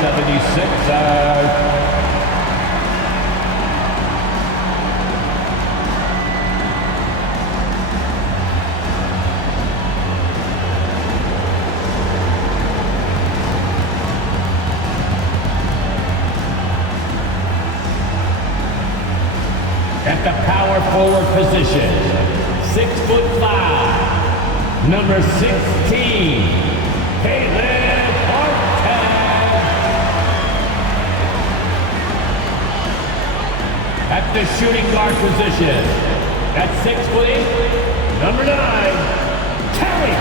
76ers. At the power forward position, 6'5", number 16, Caleb Arquette. At the shooting guard position, at 6'8", number 9, Terry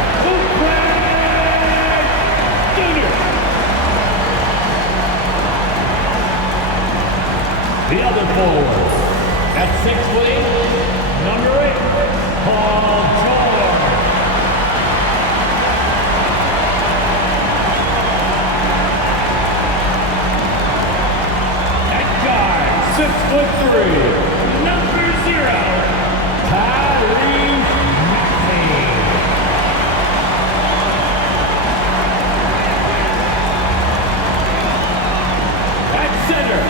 Jr. The other forwards, at 6'8", number 8, Paul George. At guard, 6'3", number 0, Tyrese Maxey. At center,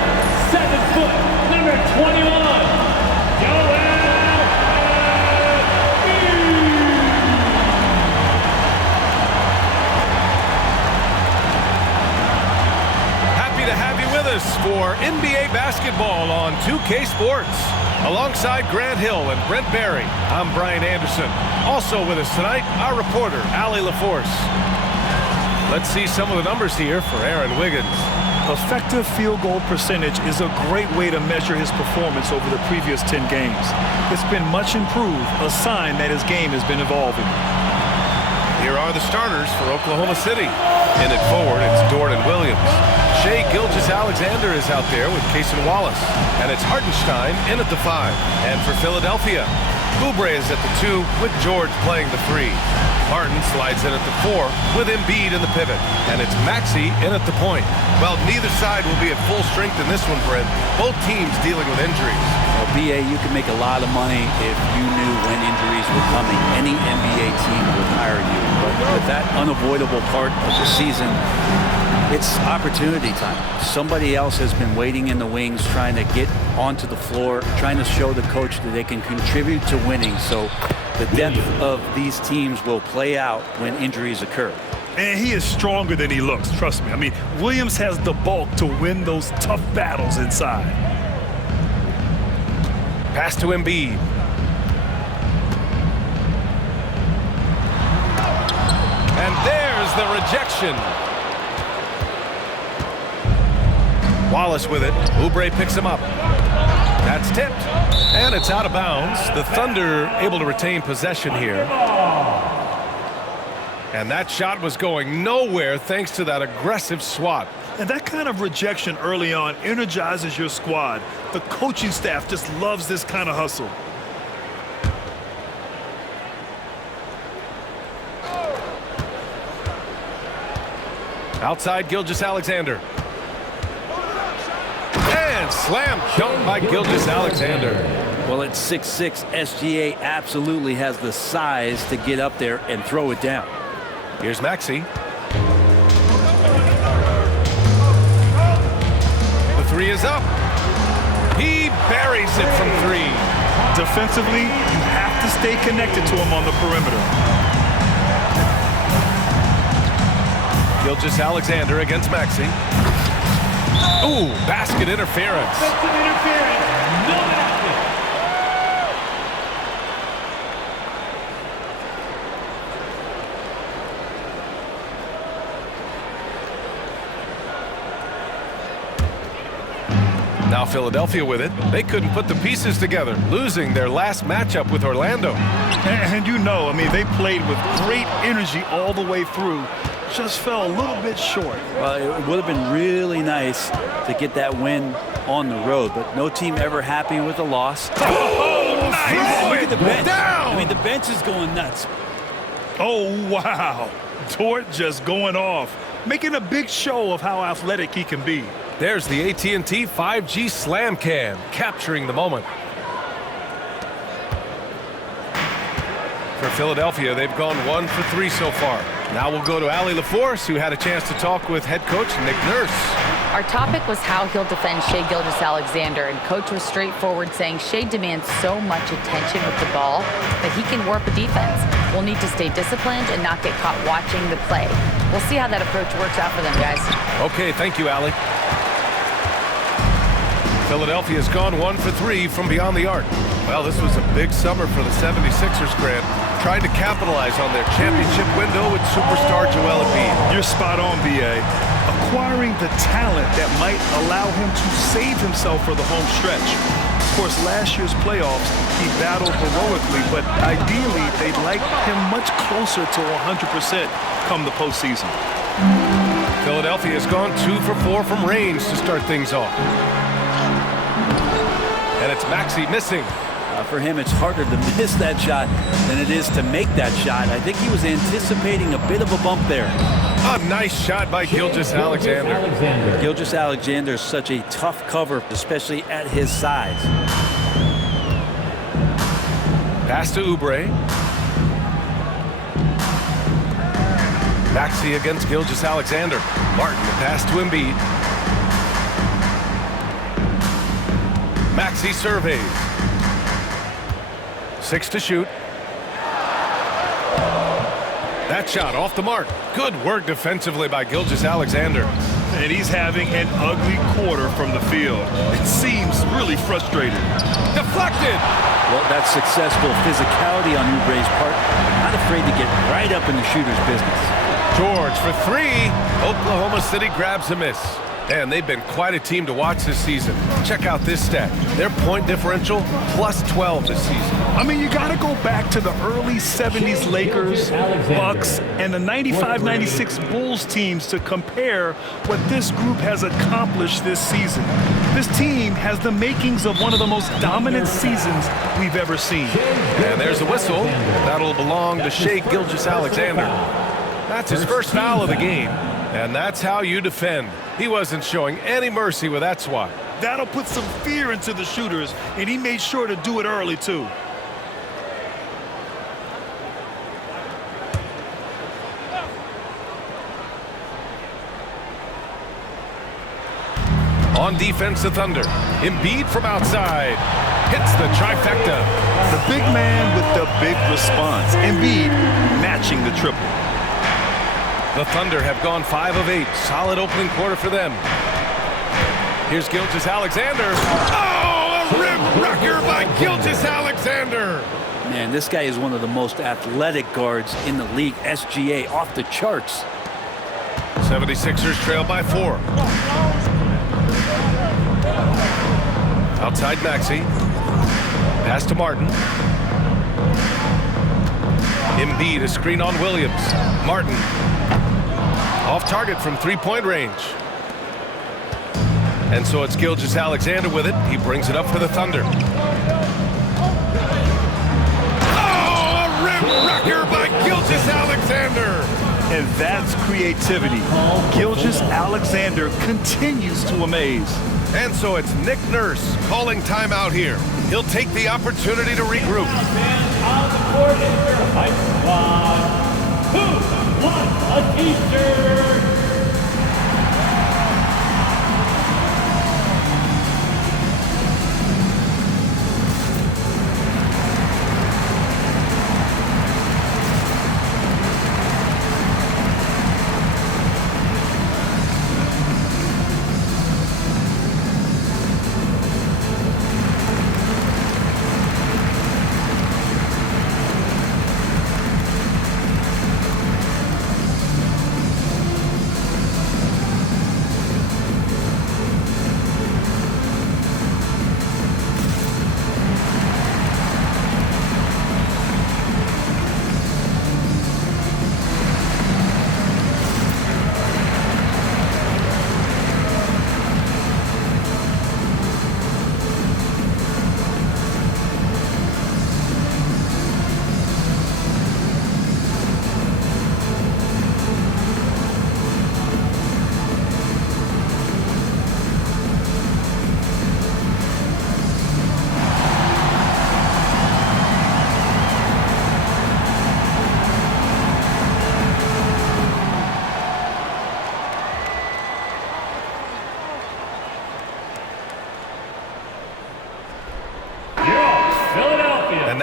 7 foot, number 21. For NBA basketball on 2K Sports. Alongside Grant Hill and Brent Barry, I'm Brian Anderson. Also with us tonight, our reporter, Allie LaForce. Let's see some of the numbers here for Aaron Wiggins. Effective field goal percentage is a great way to measure his performance over the previous 10 games. It's been much improved, a sign that his game has been evolving. Here are the starters for Oklahoma City. In at forward, it's Dort and Williams. Shai Gilgeous-Alexander is out there with Cason Wallace. And it's Hartenstein in at the 5. And for Philadelphia, Oubre is at the 2 with George playing the 3. Harden slides in at the 4 with Embiid in the pivot. And it's Maxey in at the point. Well, neither side will be at full strength in this one, Brent. Both teams dealing with injuries. Well, BA, you can make a lot of money if you knew when injuries were coming. Any NBA team would hire you. But with that unavoidable part of the season, it's opportunity time. Somebody else has been waiting in the wings, trying to get onto the floor, trying to show the coach that they can contribute to winning. So the depth of these teams will play out when injuries occur. And he is stronger than he looks, trust me. I mean, Williams has the bulk to win those tough battles inside. Pass to Embiid. And there's the rejection. Wallace with it. Oubre picks him up. That's tipped. And it's out of bounds. The Thunder able to retain possession here. And that shot was going nowhere thanks to that aggressive swat. And that kind of rejection early on energizes your squad. The coaching staff just loves this kind of hustle. Outside Gilgeous-Alexander. And slam dunk by Gilgeous-Alexander. Well, at 6'6", SGA absolutely has the size to get up there and throw it down. Here's Maxey. The 3 is up. He buries it from 3. Defensively, you have to stay connected to him on the perimeter. Gilgeous-Alexander against Maxey. Ooh, basket interference. Defensive interference, no basket. Now Philadelphia with it. They couldn't put the pieces together, losing their last matchup with Orlando. And you know, I mean, they played with great energy all the way through. Just fell a little bit short. Well, it would have been really nice to get that win on the road, but no team ever happy with a loss. Oh, nice! Look at the bench. Down. I mean, the bench is going nuts. Oh, wow. Dort just going off, making a big show of how athletic he can be. There's the AT&T 5G Slam Cam, capturing the moment. For Philadelphia, they've gone 1 for 3 so far. Now we'll go to Allie LaForce, who had a chance to talk with head coach Nick Nurse. Our topic was how he'll defend Shai Gilgeous-Alexander, and Coach was straightforward, saying Shai demands so much attention with the ball that he can warp a defense. We'll need to stay disciplined and not get caught watching the play. We'll see how that approach works out for them, guys. Okay, thank you, Allie. Philadelphia's gone 1 for 3 from beyond the arc. Well, this was a big summer for the 76ers, Grant. Trying to capitalize on their championship window with superstar Joel Embiid. You're spot on, B.A. Acquiring the talent that might allow him to save himself for the home stretch. Of course, last year's playoffs, he battled heroically, but ideally, they'd like him much closer to 100% come the postseason. Philadelphia has gone 2 for 4 from range to start things off. And it's Maxey missing. For him, it's harder to miss that shot than it is to make that shot. I think he was anticipating a bit of a bump there. A nice shot by Gilgeous-Alexander. Gilgeous-Alexander is such a tough cover, especially at his size. Pass to Oubre. Maxey against Gilgeous-Alexander. Martin, the pass to Embiid. Maxey surveys. 6 to shoot. That shot off the mark. Good work defensively by Gilgeous-Alexander. And he's having an ugly quarter from the field. It seems really frustrated. Deflected. Well, that's successful physicality on Oubre's part. Not afraid to get right up in the shooter's business. George for 3. Oklahoma City grabs a miss. And they've been quite a team to watch this season. Check out this stat. Their point differential plus 12 this season. I mean, you got to go back to the early 70s Lakers, Bucks, and the 95-96 Bulls teams to compare what this group has accomplished this season. This team has the makings of one of the most dominant seasons we've ever seen. And there's a whistle. That'll belong to Shai Gilgeous-Alexander. That's his first foul of the game. And that's how you defend. He wasn't showing any mercy with that swat. That'll put some fear into the shooters, and he made sure to do it early, too. On defense, the Thunder. Embiid from outside. Hits the trifecta. The big man with the big response. Embiid matching the triple. The Thunder have gone 5 of 8. Solid opening quarter for them. Here's Gilgeous-Alexander. Oh, a rim wrecker by Gilgeous-Alexander. Man, this guy is one of the most athletic guards in the league. SGA off the charts. 76ers trail by 4. Outside Maxey. Pass to Martin. Embiid, a screen on Williams. Martin. Off target from 3-point range. And so it's Gilgeous-Alexander with it. He brings it up for the Thunder. Oh, a rim wrecker by Gilgeous-Alexander. And that's creativity. Gilgeous-Alexander continues to amaze. And so it's Nick Nurse calling timeout here. He'll take the opportunity to regroup. On the court is your hype squad. Who wants a t-shirt?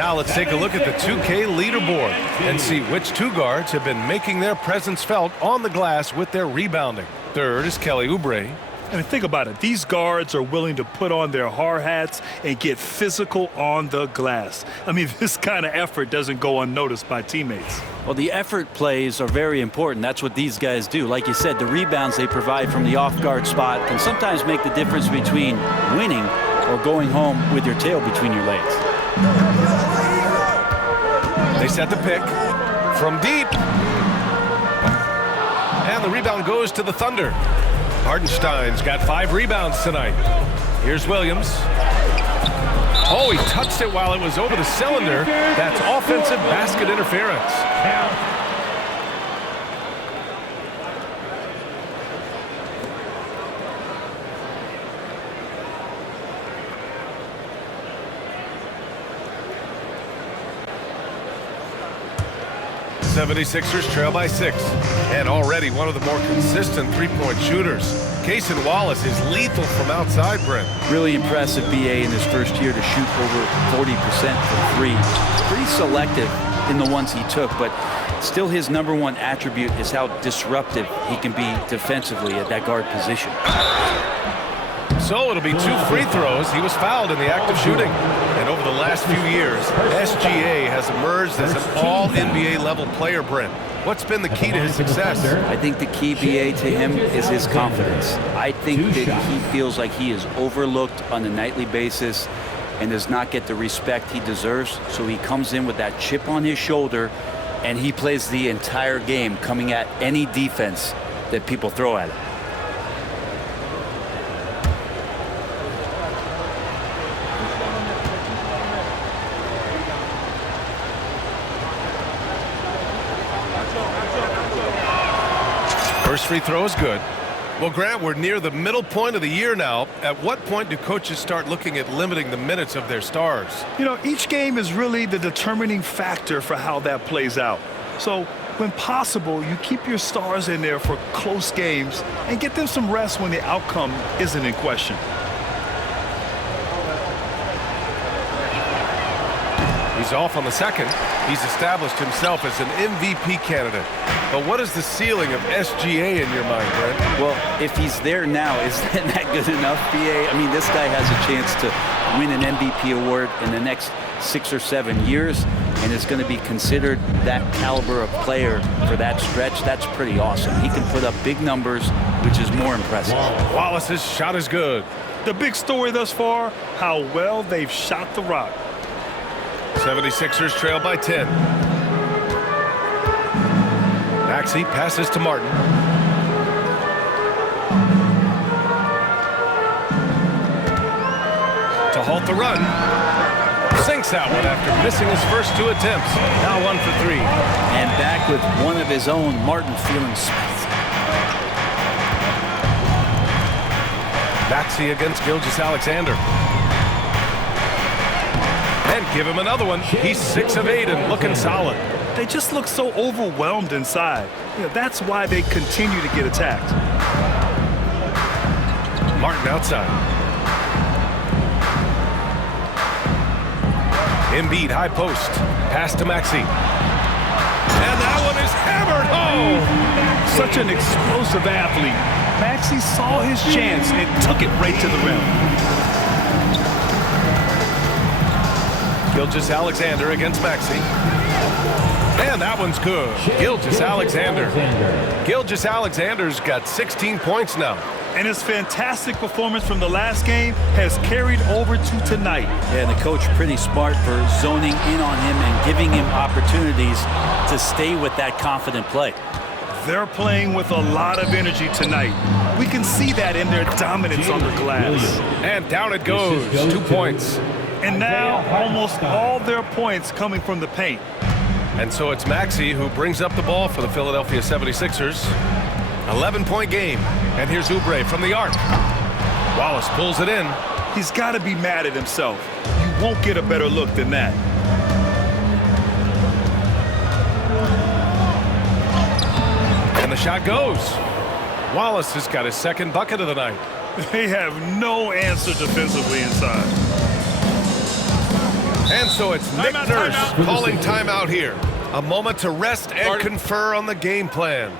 Now let's take a look at the 2K leaderboard and see which two guards have been making their presence felt on the glass with their rebounding. Third is Kelly Oubre. And think about it. These guards are willing to put on their hard hats and get physical on the glass. I mean, this kind of effort doesn't go unnoticed by teammates. Well, the effort plays are very important. That's what these guys do. Like you said, the rebounds they provide from the off-guard spot can sometimes make the difference between winning or going home with your tail between your legs. They set the pick from deep. And the rebound goes to the Thunder. Hartenstein's got 5 rebounds tonight. Here's Williams. Oh, he touched it while it was over the cylinder. That's offensive basket interference. 76ers trail by 6. And already one of the more consistent three-point shooters. Cason Wallace is lethal from outside, Brent. Really impressive BA in his first year to shoot over 40% from 3. Pretty selective in the ones he took, but still his #1 attribute is how disruptive he can be defensively at that guard position. So it'll be 2 free throws. He was fouled in the act of shooting. And over the last few years, SGA has emerged as an all-NBA level player, Brent. What's been the key to his success? I think the key, BA, to him is his confidence. I think that he feels like he is overlooked on a nightly basis and does not get the respect he deserves. So he comes in with that chip on his shoulder, and he plays the entire game coming at any defense that people throw at him. First free throw is good. Well, Grant, we're near the middle point of the year now. At what point do coaches start looking at limiting the minutes of their stars? You know, each game is really the determining factor for how that plays out. So when possible, you keep your stars in there for close games and get them some rest when the outcome isn't in question. He's off on the second. He's established himself as an MVP candidate. But what is the ceiling of SGA in your mind, Brent? Well, if he's there now, is that good enough, BA? I mean, this guy has a chance to win an MVP award in the next 6 or 7 years, and is going to be considered that caliber of player for that stretch. That's pretty awesome. He can put up big numbers, which is more impressive. Wallace's shot is good. The big story thus far, how well they've shot the rock. 76ers trail by 10. Maxey passes to Martin. To halt the run. Sinks that one after missing his first 2 attempts. Now 1 for 3. And back with one of his own, Martin feeling spicy. Maxey against Gilgeous-Alexander. And give him another one. He's 6 of 8 and looking solid. They just look so overwhelmed inside. You know, that's why they continue to get attacked. Martin outside. Embiid high post. Pass to Maxey. And that one is hammered home. Such an explosive athlete. Maxey saw his chance and took it right to the rim. Gilgeous-Alexander against Maxey. And that one's good. Gilgeous-Alexander. Gilgeous-Alexander's got 16 points now. And his fantastic performance from the last game has carried over to tonight. Yeah, and the coach pretty smart for zoning in on him and giving him opportunities to stay with that confident play. They're playing with a lot of energy tonight. We can see that in their dominance on the glass. And down it goes. 2 points. And now almost all their points coming from the paint. And so it's Maxey who brings up the ball for the Philadelphia 76ers. 11-point game. And here's Oubre from the arc. Wallace pulls it in. He's got to be mad at himself. You won't get a better look than that. And the shot goes. Wallace has got his second bucket of the night. They have no answer defensively inside. And so it's Nick Nurse calling timeout here. A moment to rest and confer on the game plan.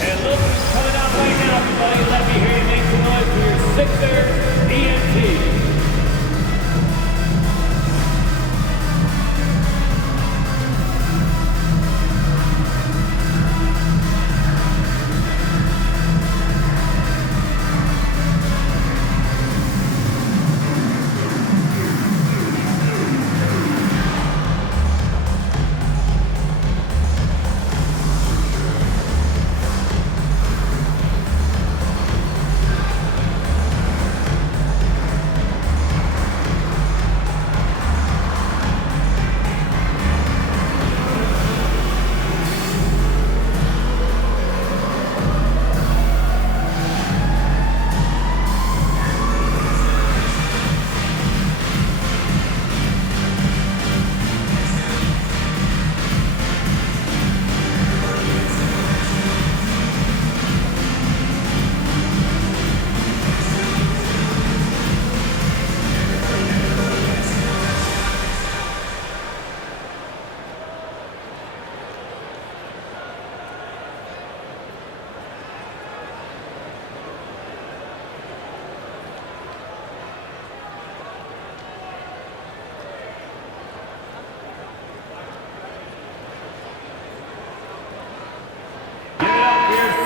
And look who's coming out right now, everybody. Let me hear you make some noise for your Sixers ENT.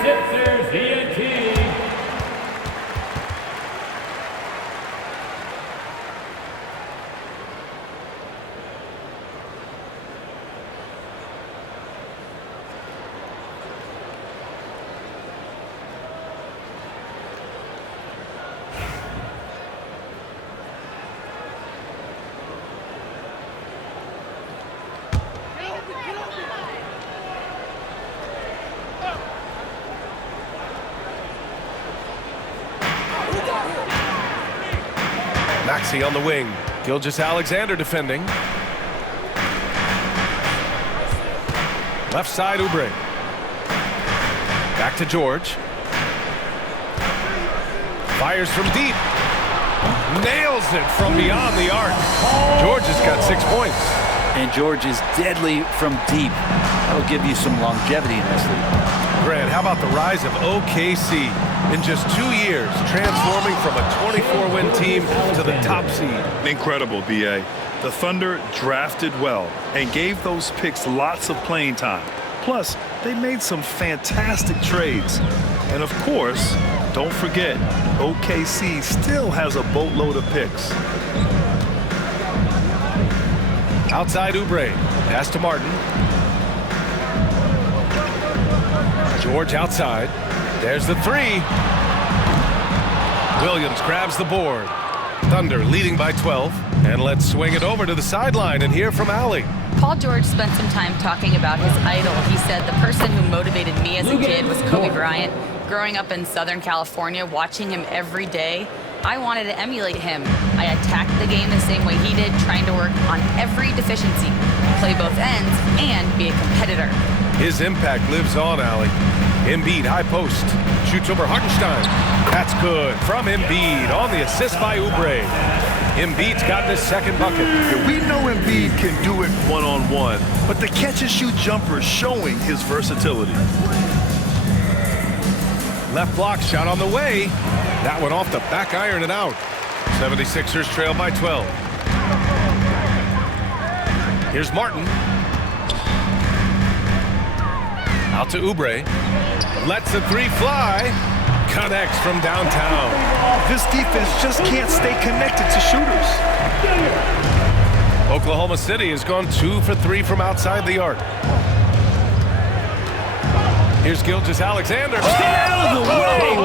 Sixers ENT. Maxey on the wing. Gilgeous-Alexander defending. Left side, Oubre. Back to George. Fires from deep. Nails it from beyond the arc. George has got 6 points. And George is deadly from deep. That'll give you some longevity in this league. Grant, how about the rise of OKC? In just 2 years, transforming from a 24-win team to the top seed. Incredible, B.A. The Thunder drafted well and gave those picks lots of playing time. Plus, they made some fantastic trades. And of course, don't forget, OKC still has a boatload of picks. Outside Oubre, pass to Martin. George outside. There's the three. Williams grabs the board. Thunder leading by 12. And let's swing it over to the sideline and hear from Allie. Paul George spent some time talking about his idol. He said the person who motivated me as a kid was Kobe Bryant. Growing up in Southern California, watching him every day, I wanted to emulate him. I attacked the game the same way he did, trying to work on every deficiency, play both ends, and be a competitor. His impact lives on, Allie. Embiid, high post, shoots over Hartenstein. That's good from Embiid on the assist by Oubre. Embiid's gotten his second bucket. Yeah, we know Embiid can do it one-on-one, but the catch-and-shoot jumper is showing his versatility. Left block shot on the way. That one off the back iron and out. 76ers trail by 12. Here's Martin. Out to Oubre. Lets the three fly. Connects from downtown. This defense just can't stay connected to shooters. Oklahoma City has gone 2 for 3 from outside the arc. Here's Gilgeous-Alexander. Out of the way!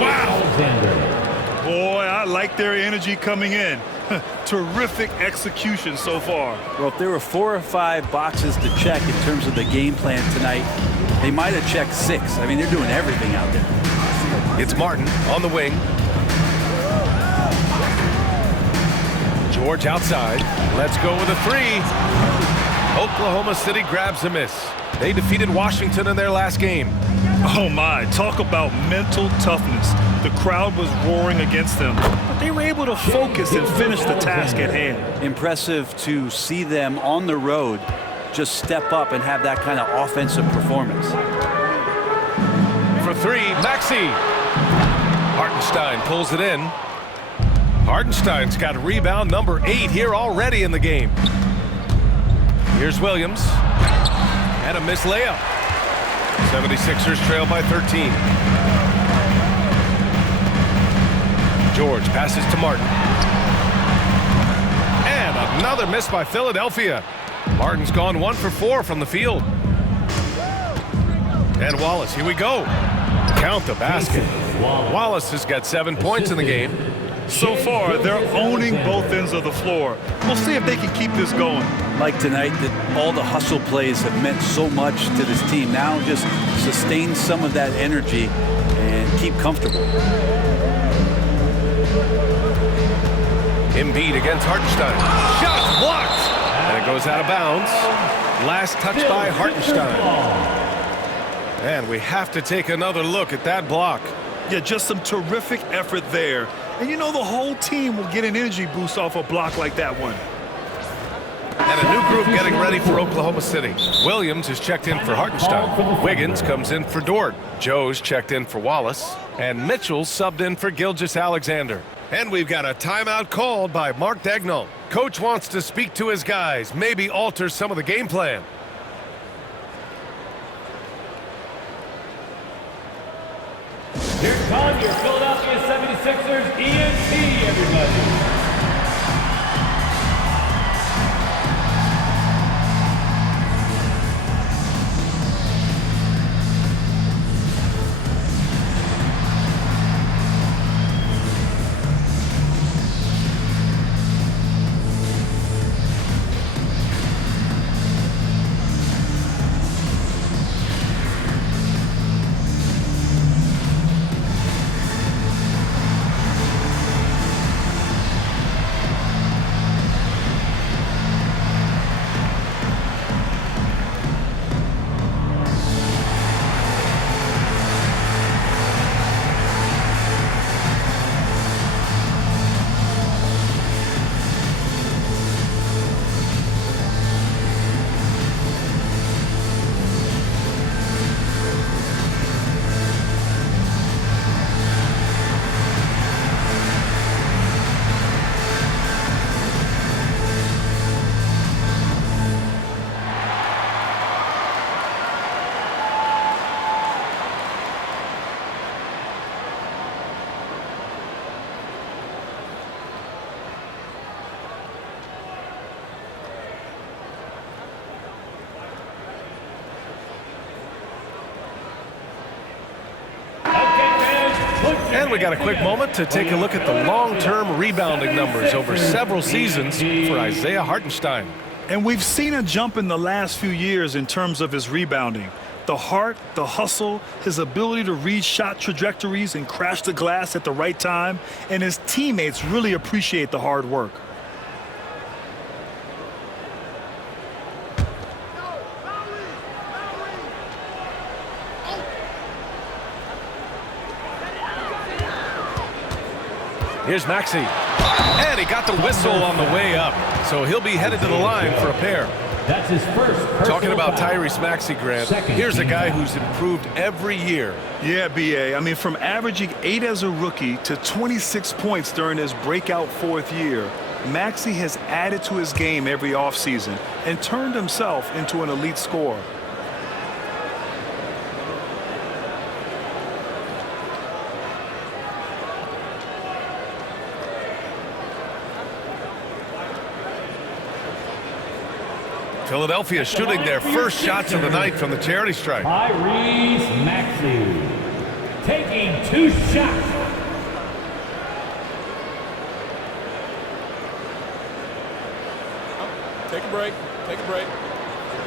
Wow! Boy, I like their energy coming in. Terrific execution so far. Well, if there were 4 or 5 boxes to check in terms of the game plan tonight, they might have checked 6. I mean, they're doing everything out there. It's Martin on the wing. George outside. Let's go with a three. Oklahoma City grabs a miss. They defeated Washington in their last game. Oh my, talk about mental toughness. The crowd was roaring against them, but they were able to focus and finish the task at hand. Impressive to see them on the road just step up and have that kind of offensive performance. For three, Maxey. Hartenstein pulls it in. Hartenstein's got rebound number 8 here already in the game. Here's Williams. And a missed layup. 76ers trail by 13. George passes to Martin. And another miss by Philadelphia. Martin's gone 1 for 4 from the field. And Wallace, here we go. Count the basket. Wallace has got 7 points in the game. So far, they're owning both ends of the floor. We'll see if they can keep this going. Like tonight, that all the hustle plays have meant so much to this team. Now just sustain some of that energy and keep comfortable. Embiid against Hartenstein. Shot blocked. And it goes out of bounds. Last touch by Hartenstein. And we have to take another look at that block. Yeah, just some terrific effort there. And you know the whole team will get an energy boost off a block like that one. And a new group getting ready for Oklahoma City. Williams is checked in for Hartenstein. Wiggins comes in for Dort. Joe's checked in for Wallace. And Mitchell's subbed in for Gilgeous-Alexander. And we've got a timeout called by Mark Daigneault. Coach wants to speak to his guys, maybe alter some of the game plan. Here comes your Philadelphia 76ers ENT, everybody. And we got a quick moment to take a look at the long-term rebounding numbers over several seasons for Isaiah Hartenstein. And we've seen a jump in the last few years in terms of his rebounding. The heart, the hustle, his ability to read shot trajectories and crash the glass at the right time, and his teammates really appreciate the hard work. Here's Maxey. And he got the whistle on the way up. So he'll be headed to the line for a pair. That's his first. Talking about Tyrese Maxey, Grant, here's a guy who's improved every year. Yeah, B.A. I mean, from averaging 8 as a rookie to 26 points during his breakout 4th year, Maxey has added to his game every offseason and turned himself into an elite scorer. Philadelphia shooting their first shots of the night from the charity stripe. Tyrese Maxey taking 2 shots. Take a break. Take a break.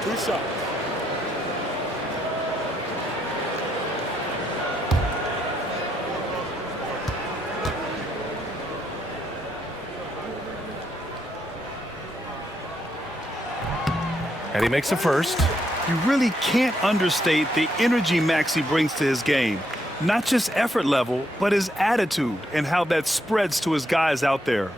2 shots. And he makes the first. You really can't understate the energy Maxey brings to his game. Not just effort level, but his attitude and how that spreads to his guys out there.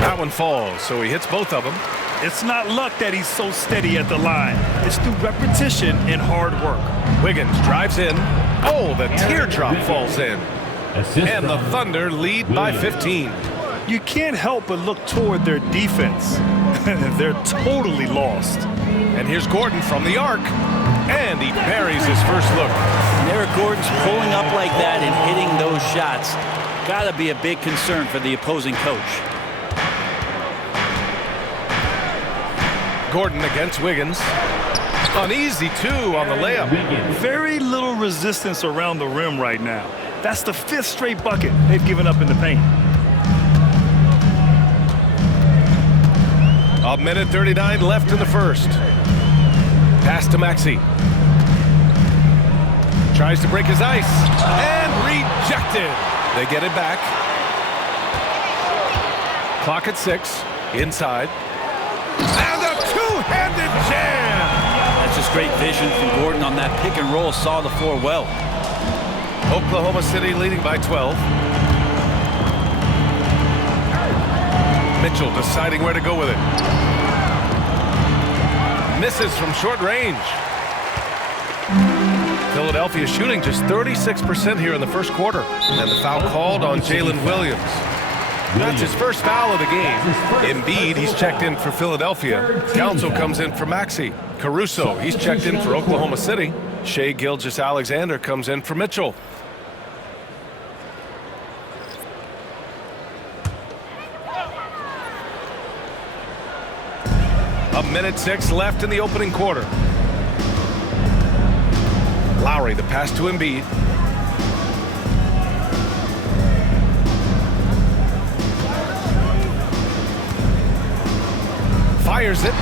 That one falls, so he hits both of them. It's not luck that he's so steady at the line. It's through repetition and hard work. Wiggins drives in. Oh, the teardrop falls in. And the Thunder lead by 15. You can't help but look toward their defense. They're totally lost. And here's Gordon from the arc. And he buries his first look. And Eric Gordon's pulling up like that and hitting those shots. Gotta be a big concern for the opposing coach. Gordon against Wiggins. An easy two on the layup. Very little resistance around the rim right now. That's the 5th straight bucket they've given up in the paint. A minute 39 left in the first. Pass to Maxey. Tries to break his ice. And rejected. They get it back. Clock at 6. Inside. And a two-handed jam. That's just great vision from Gordon on that pick and roll. Saw the floor well. Oklahoma City leading by 12. Mitchell deciding where to go with it. Misses from short range. Philadelphia shooting just 36% here in the first quarter. And the foul called on Jalen Williams. That's his first foul of the game. Embiid, he's checked in for Philadelphia. Council comes in for Maxey. Caruso, he's checked in for Oklahoma City. Shai Gilgeous-Alexander comes in for Mitchell. A minute 6 left in the opening quarter. Lowry, the pass to Embiid. Fires it.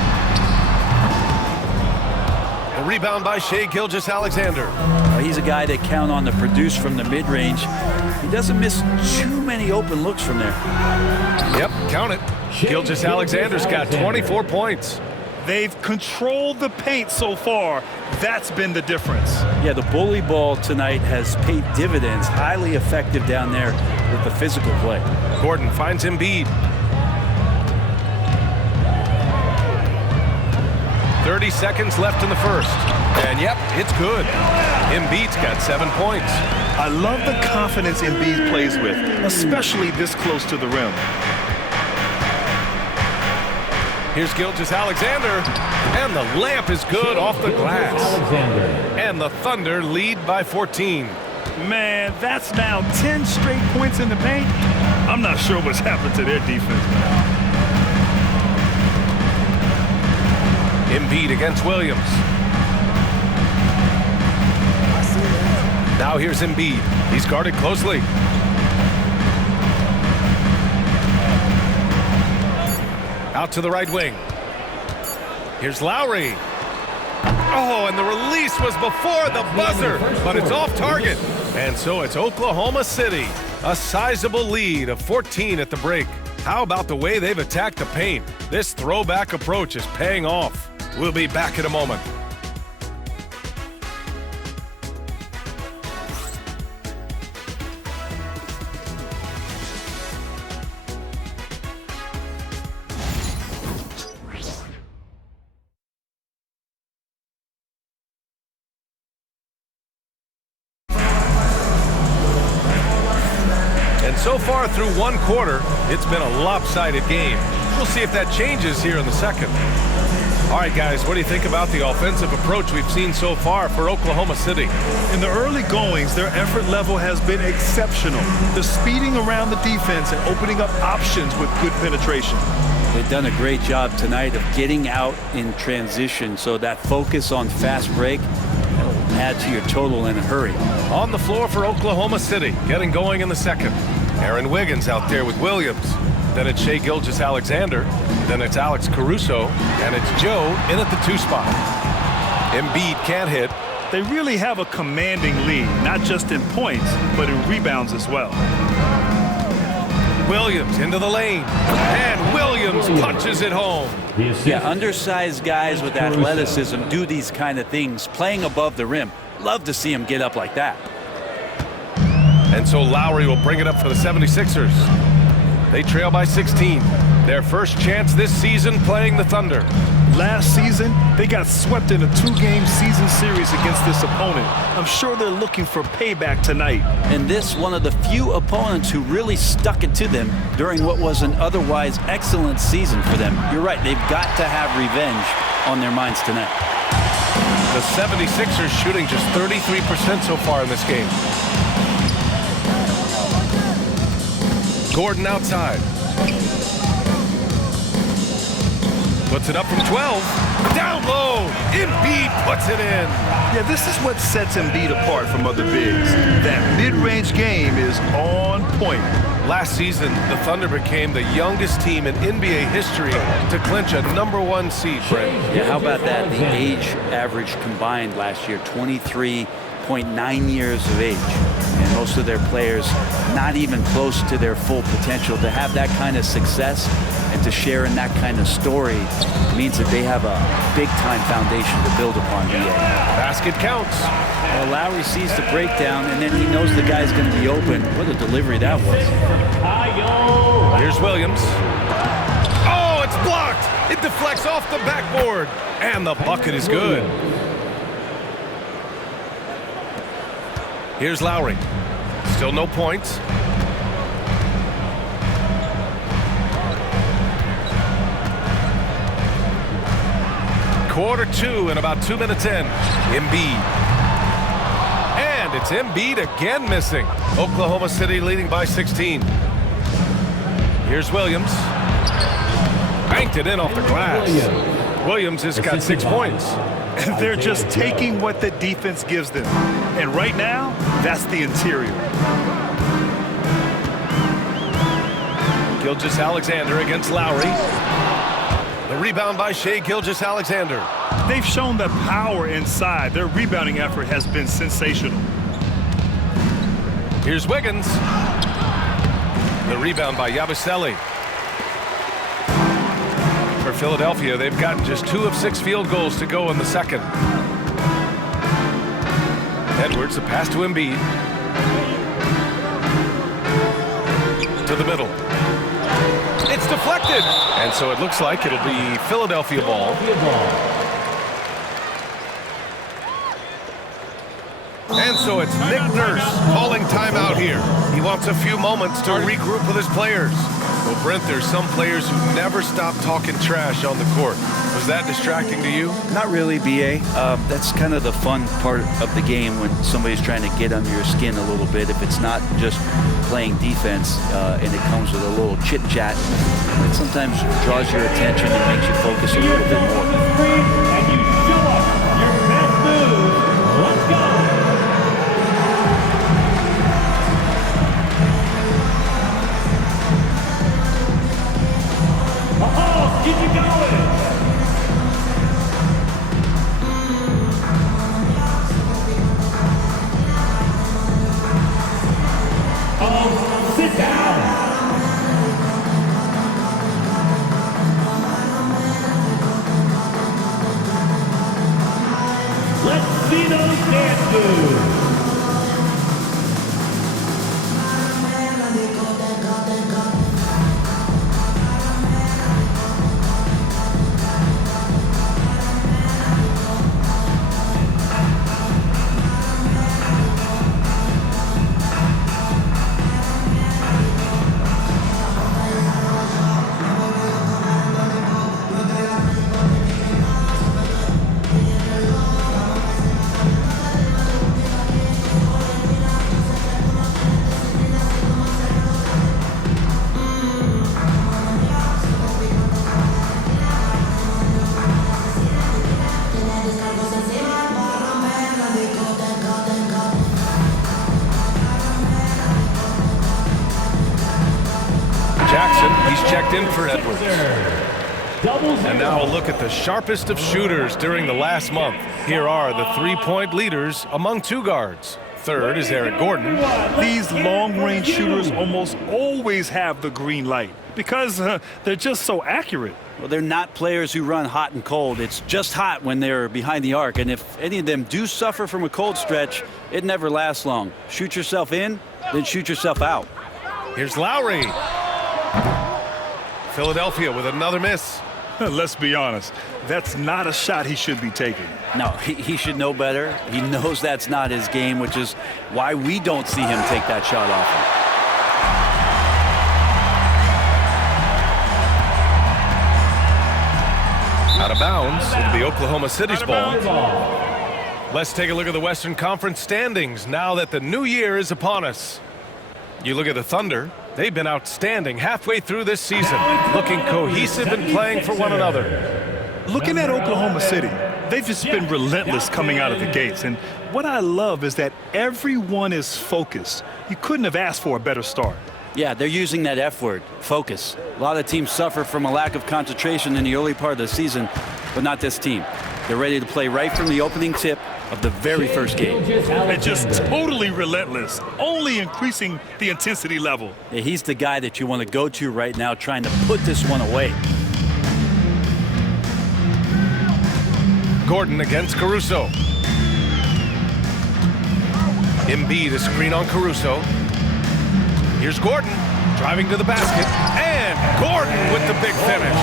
A rebound by Shai Gilgeous-Alexander. He's a guy that count on to produce from the mid-range. He doesn't miss too many open looks from there. Yep, count it. Gilgeous-Alexander's got 24 points. They've controlled the paint so far. That's been the difference. Yeah, the bully ball tonight has paid dividends. Highly effective down there with the physical play. Gordon finds Embiid. 30 seconds left in the first. And yep, it's good. Embiid's got 7 points. I love the confidence Embiid plays with, especially this close to the rim. Here's Gilgeous-Alexander, and the layup is good off the glass. And the Thunder lead by 14. Man, that's now 10 straight points in the paint. I'm not sure what's happened to their defense now. Embiid against Williams. Now here's Embiid. He's guarded closely. Out to the right wing. Here's Lowry. Oh, and the release was before the buzzer, but it's off target. And so it's Oklahoma City. A sizable lead of 14 at the break. How about the way they've attacked the paint? This throwback approach is paying off. We'll be back in a moment. And so far through one quarter, it's been a lopsided game. We'll see if that changes here in the second. All right, guys, what do you think about the offensive approach we've seen so far for Oklahoma City? In the early goings, their effort level has been exceptional. The speeding around the defense and opening up options with good penetration. They've done a great job tonight of getting out in transition, so that focus on fast break will add to your total in a hurry. On the floor for Oklahoma City, getting going in the second. Aaron Wiggins out there with Williams. Then it's Shai Gilgeous-Alexander. Then it's Alex Caruso. And it's Joe in at the 2 spot. Embiid can't hit. They really have a commanding lead, not just in points, but in rebounds as well. Williams into the lane. And Williams punches it home. Yeah, undersized guys with athleticism do these kind of things, playing above the rim. Love to see him get up like that. And so Lowry will bring it up for the 76ers. They trail by 16. Their first chance this season playing the Thunder. Last season, they got swept in a 2-game season series against this opponent. I'm sure they're looking for payback tonight. And this one of the few opponents who really stuck it to them during what was an otherwise excellent season for them. You're right, they've got to have revenge on their minds tonight. The 76ers shooting just 33% so far in this game. Gordon outside. Puts it up from 12. Down low. Embiid puts it in. Yeah, this is what sets Embiid apart from other bigs. That mid-range game is on point. Last season, the Thunder became the youngest team in NBA history to clinch a #1 seed, Brent. Yeah, how about that? The age average combined last year, 23.9 years of age. And most of their players not even close to their full potential. To have that kind of success and to share in that kind of story means that they have a big-time foundation to build upon. Basket counts. Well, Lowry sees the breakdown, and then he knows the guy's going to be open. What a delivery that was. Here's Williams. Oh, it's blocked. It deflects off the backboard. And the bucket is good. Here's Lowry. Still no points. Quarter 2 and about 2 minutes in. Embiid. And it's Embiid again missing. Oklahoma City leading by 16. Here's Williams. Banked it in off the glass. Williams has got 6 points. They're just taking what the defense gives them. And right now, that's the interior. Gilgeous-Alexander against Lowry. The rebound by Shai Gilgeous-Alexander. They've shown the power inside. Their rebounding effort has been sensational. Here's Wiggins. The rebound by Yabusele. For Philadelphia, they've gotten just 2 of 6 field goals to go in the second. Edwards, a pass to Embiid. To the middle. It's deflected. And so it looks like it'll be Philadelphia ball. And so it's Nick Nurse calling timeout here. He wants a few moments to regroup with his players. Well, Brent, there's some players who never stop talking trash on the court. Was that distracting to you? Not really, B.A. That's kind of the fun part of the game when somebody's trying to get under your skin a little bit. If it's not just playing defense and it comes with a little chit-chat, it sometimes draws your attention and makes you focus a little bit more. And you show up your best move. Let's go. Keep it going. Oh, sit down. Let's see those dance moves. checked in for Edwards. And now a look at the sharpest of shooters during the last month. Here are the three-point leaders among two guards. Third is Eric Gordon. These long-range shooters almost always have the green light because they're just so accurate. Well, they're not players who run hot and cold. It's just hot when they're behind the arc. And if any of them do suffer from a cold stretch, it never lasts long. Shoot yourself in, then shoot yourself out. Here's Lowry. Philadelphia with another miss. Let's be honest, that's not a shot he should be taking. No, he should know better. He knows that's not his game, which is why we don't see him take that shot often. Out of bounds into the Oklahoma City's ball. Let's take a look at the Western Conference standings now that the new year is upon us. You look at the Thunder. They've been outstanding halfway through this season, looking cohesive and playing for one another. Looking at Oklahoma City, they've just been relentless coming out of the gates. And what I love is that everyone is focused. You couldn't have asked for a better start. Yeah, they're using that F word, focus. A lot of teams suffer from a lack of concentration in the early part of the season, but not this team. They're ready to play right from the opening tip of the very first game. And just totally relentless, only increasing the intensity level. Yeah, he's the guy that you want to go to right now, trying to put this one away. Gordon against Caruso. Embiid a screen on Caruso. Here's Gordon driving to the basket, and Gordon with the big finish.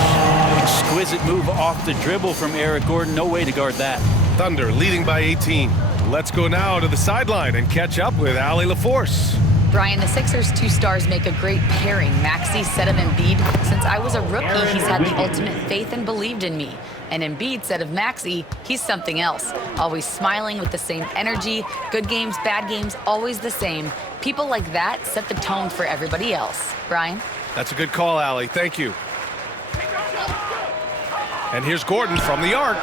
Exquisite move off the dribble from Eric Gordon. No way to guard that. Thunder leading by 18. Let's go now to the sideline and catch up with Allie LaForce. Brian, the Sixers' two stars make a great pairing. Maxey said of Embiid, since I was a rookie, he's had the ultimate faith and believed in me. And Embiid said of Maxey, he's something else. Always smiling with the same energy. Good games, bad games, always the same. People like that set the tone for everybody else. Brian? That's a good call, Allie. Thank you. And here's Gordon from the arc.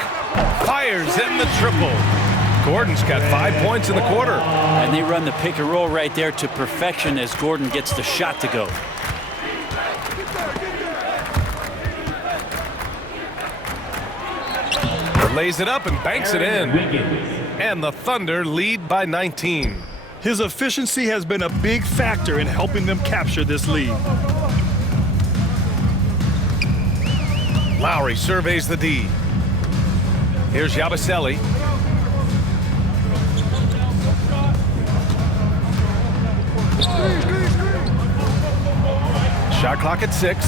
Fires in the triple. Gordon's got 5 points in the quarter. And they run the pick and roll right there to perfection as Gordon gets the shot to go. Lays it up and banks it in. And the Thunder lead by 19. His efficiency has been a big factor in helping them capture this lead. Lowry surveys the D. Here's Yabusele. Shot clock at 6.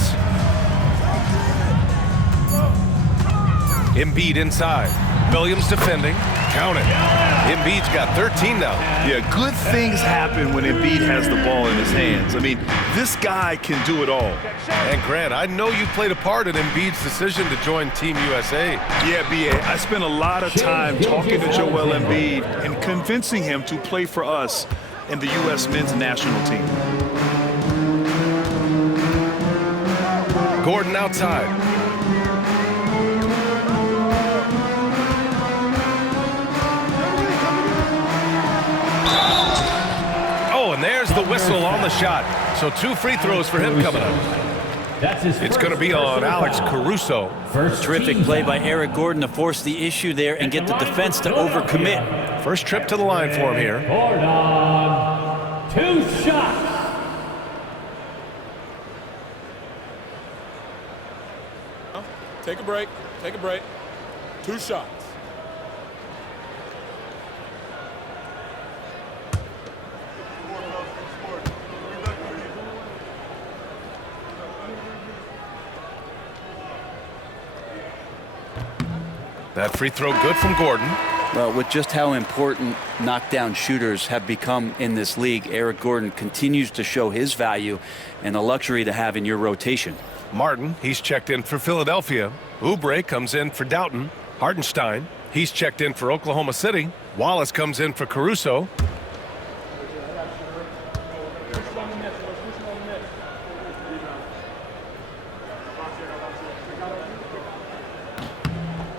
Embiid inside. Williams defending. Count it. Embiid's got 13 now. Yeah, good things happen when Embiid has the ball in his hands. I mean, this guy can do it all. And Grant, I know you played a part in Embiid's decision to join Team USA. Yeah, B.A., I spent a lot of time talking to Joel Embiid and convincing him to play for us in the U.S. men's national team. Gordon outside. And there's the whistle on the shot. So 2 free throws for him coming up. It's going to be on Alex Caruso. Terrific play by Eric Gordon to force the issue there and get the defense to overcommit. First trip to the line for him here. Gordon, 2 shots. Take a break. Take a break. 2 shots. That free throw good from Gordon. Well, with just how important knockdown shooters have become in this league, Eric Gordon continues to show his value and a luxury to have in your rotation. Martin, he's checked in for Philadelphia. Oubre comes in for Doughton. Hartenstein, he's checked in for Oklahoma City. Wallace comes in for Caruso.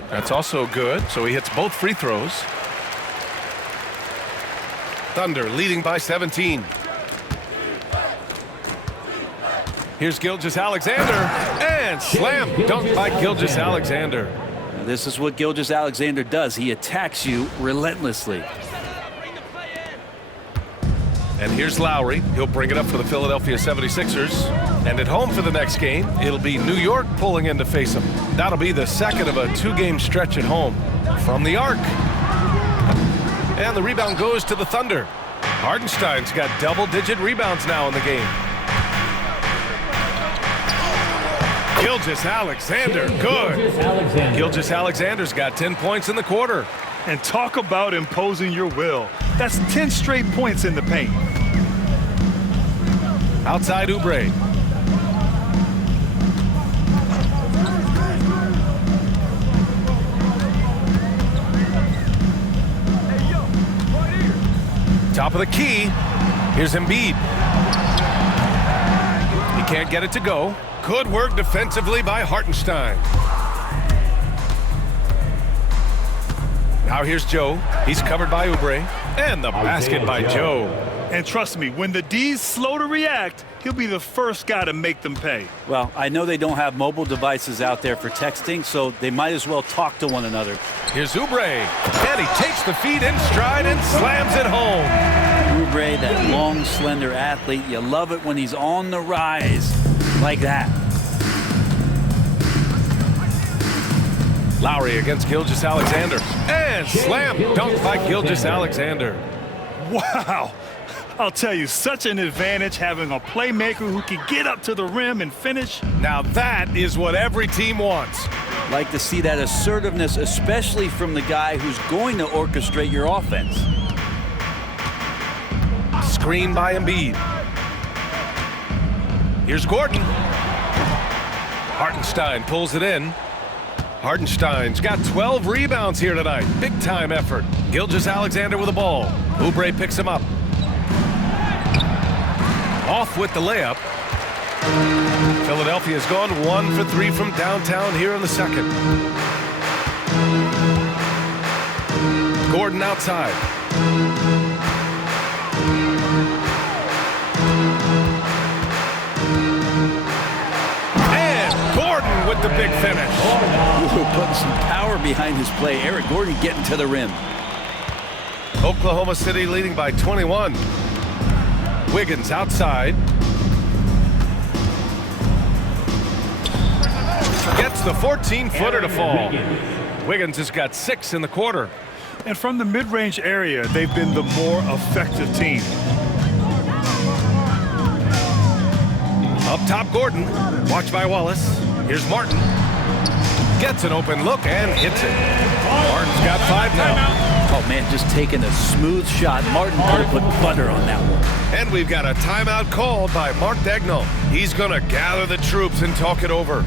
That's also good, so he hits both free throws. Thunder leading by 17. Here's Gilgeous-Alexander, and slam dunk by Gilgeous-Alexander. This is what Gilgeous-Alexander does. He attacks you relentlessly. And here's Lowry. He'll bring it up for the Philadelphia 76ers. And at home for the next game, it'll be New York pulling in to face him. That'll be the second of a two-game stretch at home from the arc. And the rebound goes to the Thunder. Hardenstein's got double-digit rebounds now in the game. Gilgeous-Alexander, good. Gilgeous-Alexander's got 10 points in the quarter. And talk about imposing your will. That's 10 straight points in the paint. Outside Oubre. Top of the key. Here's Embiid. He can't get it to go. Good work defensively by Hartenstein. Now here's Joe. He's covered by Oubre. And the basket by Joe. And trust me, when the D's slow to react, he'll be the first guy to make them pay. Well, I know they don't have mobile devices out there for texting, so they might as well talk to one another. Here's Oubre. And he takes the feed in stride and slams it home. Oubre, that long, slender athlete, you love it when he's on the rise like that. Lowry against Gilgeous-Alexander. And slam dunk by Gilgeous-Alexander. Wow. I'll tell you, such an advantage having a playmaker who can get up to the rim and finish. Now that is what every team wants. Like to see that assertiveness, especially from the guy who's going to orchestrate your offense. Screen by Embiid. Here's Gordon. Hartenstein pulls it in. Hartenstein's got 12 rebounds here tonight. Big time effort. Gilgeous-Alexander with the ball. Oubre picks him up. Off with the layup. Philadelphia's gone 1 for 3 from downtown here in the second. Gordon outside. And Gordon with the big finish. We're putting some power behind his play. Eric Gordon getting to the rim. Oklahoma City leading by 21. Wiggins outside. Gets the 14-footer to fall. Wiggins has got 6 in the quarter. And from the mid-range area, they've been the more effective team. Up top, Gordon. Watched by Wallace. Here's Martin. Gets an open look and hits it. Martin's got 5 now. Oh, man, just taking a smooth shot. Martin could have put butter on that one. And we've got a timeout called by Mark Dagnall. He's going to gather the troops and talk it over.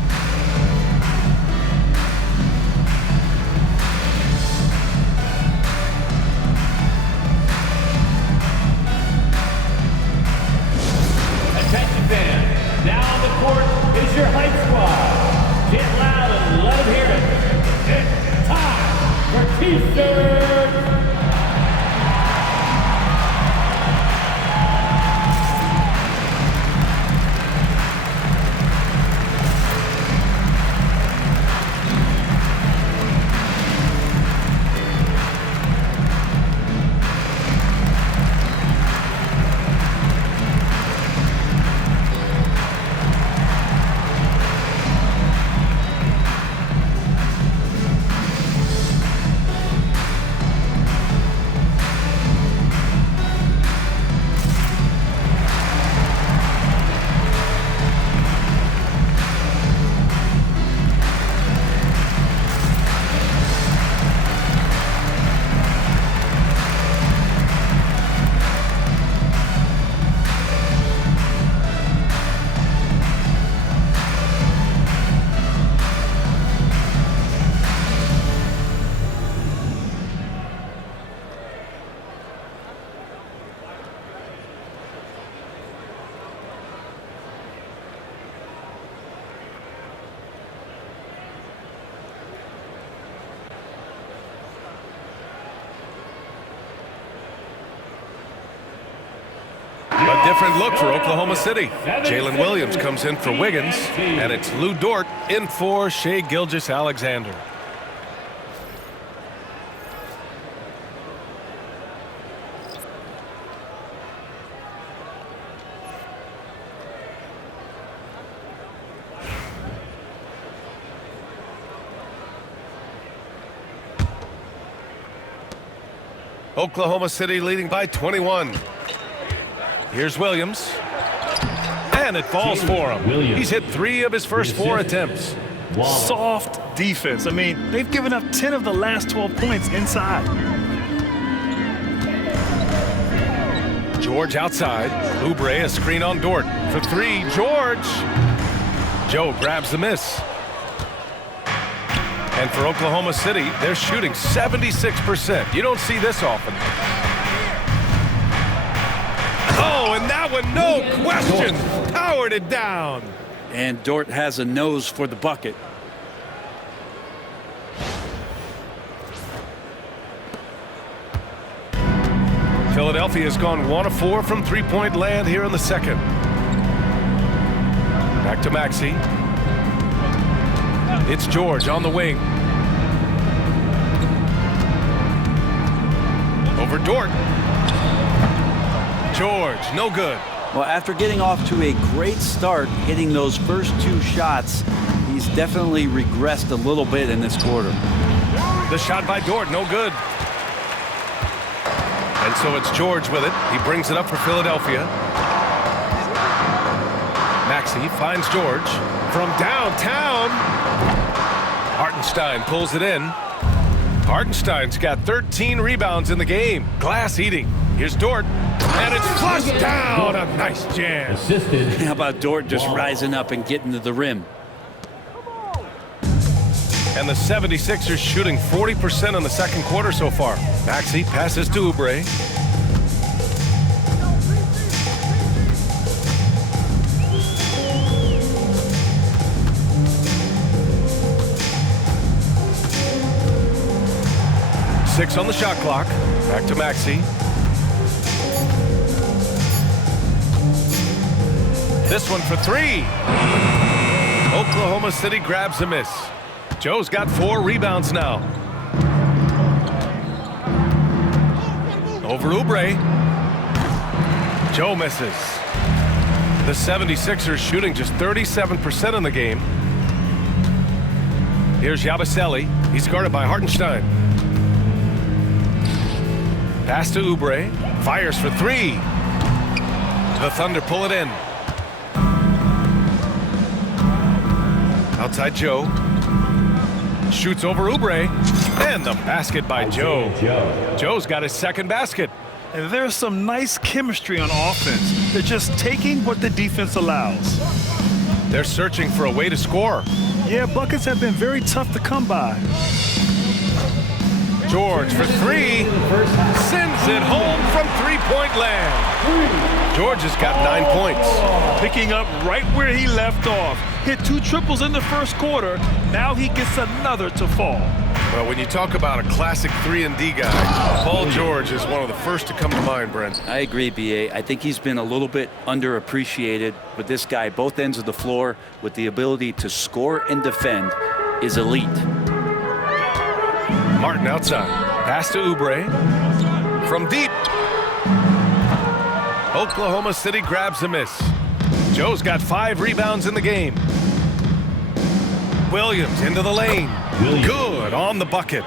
Attention fans, now on the court is your hype squad. Get loud and let them hear it. It's time for T-Shirt. A different look for Oklahoma City. Jalen Williams comes in for Wiggins, and it's Lou Dort in for Shai Gilgeous-Alexander. Oklahoma City leading by 21. Here's Williams. And it falls for him. He's hit 3 of his first 4 attempts. Soft defense. I mean, they've given up 10 of the last 12 points inside. George outside. Oubre a screen on Dort. For 3, George. Joe grabs the miss. And for Oklahoma City, they're shooting 76%. You don't see this often. Oh, and that one, no question, powered it down. And Dort has a nose for the bucket. Philadelphia has gone 1 of 4 from three-point land here in the second. Back to Maxey. It's George on the wing. Over Dort. George, no good. Well, after getting off to a great start, hitting those first 2 shots, he's definitely regressed a little bit in this quarter. The shot by Dort, no good. And so it's George with it. He brings it up for Philadelphia. Maxey finds George from downtown. Hartenstein pulls it in. Hartenstein's got 13 rebounds in the game. Glass eating. Here's Dort. And it's flushed down. A nice jam. How about Dort just rising up and getting to the rim? And the 76ers shooting 40% in the second quarter so far. Maxey passes to Oubre. Six on the shot clock. Back to Maxey. This one for 3. Oklahoma City grabs a miss. Joe's got 4 rebounds now. Over Oubre. Joe misses. The 76ers shooting just 37% in the game. Here's Yabusele. He's guarded by Hartenstein. Pass to Oubre. Fires for 3. The Thunder pull it in. Outside Joe. Shoots over Oubre. And the basket by Joe. Joe's got his second basket. And there's some nice chemistry on offense. They're just taking what the defense allows. They're searching for a way to score. Yeah, buckets have been very tough to come by. George for 3. Sends it home from three-point land. George has got 9 points. Picking up right where he left off. Hit 2 triples in the first quarter. Now he gets another to fall. Well, when you talk about a classic 3-and-D guy, Paul George is one of the first to come to mind, Brent. I agree, B.A. I think he's been a little bit underappreciated, but this guy, both ends of the floor, with the ability to score and defend, is elite. Martin outside. Pass to Oubre. From deep. Oklahoma City grabs a miss. Joe's got 5 rebounds in the game. Williams into the lane. Good on the bucket.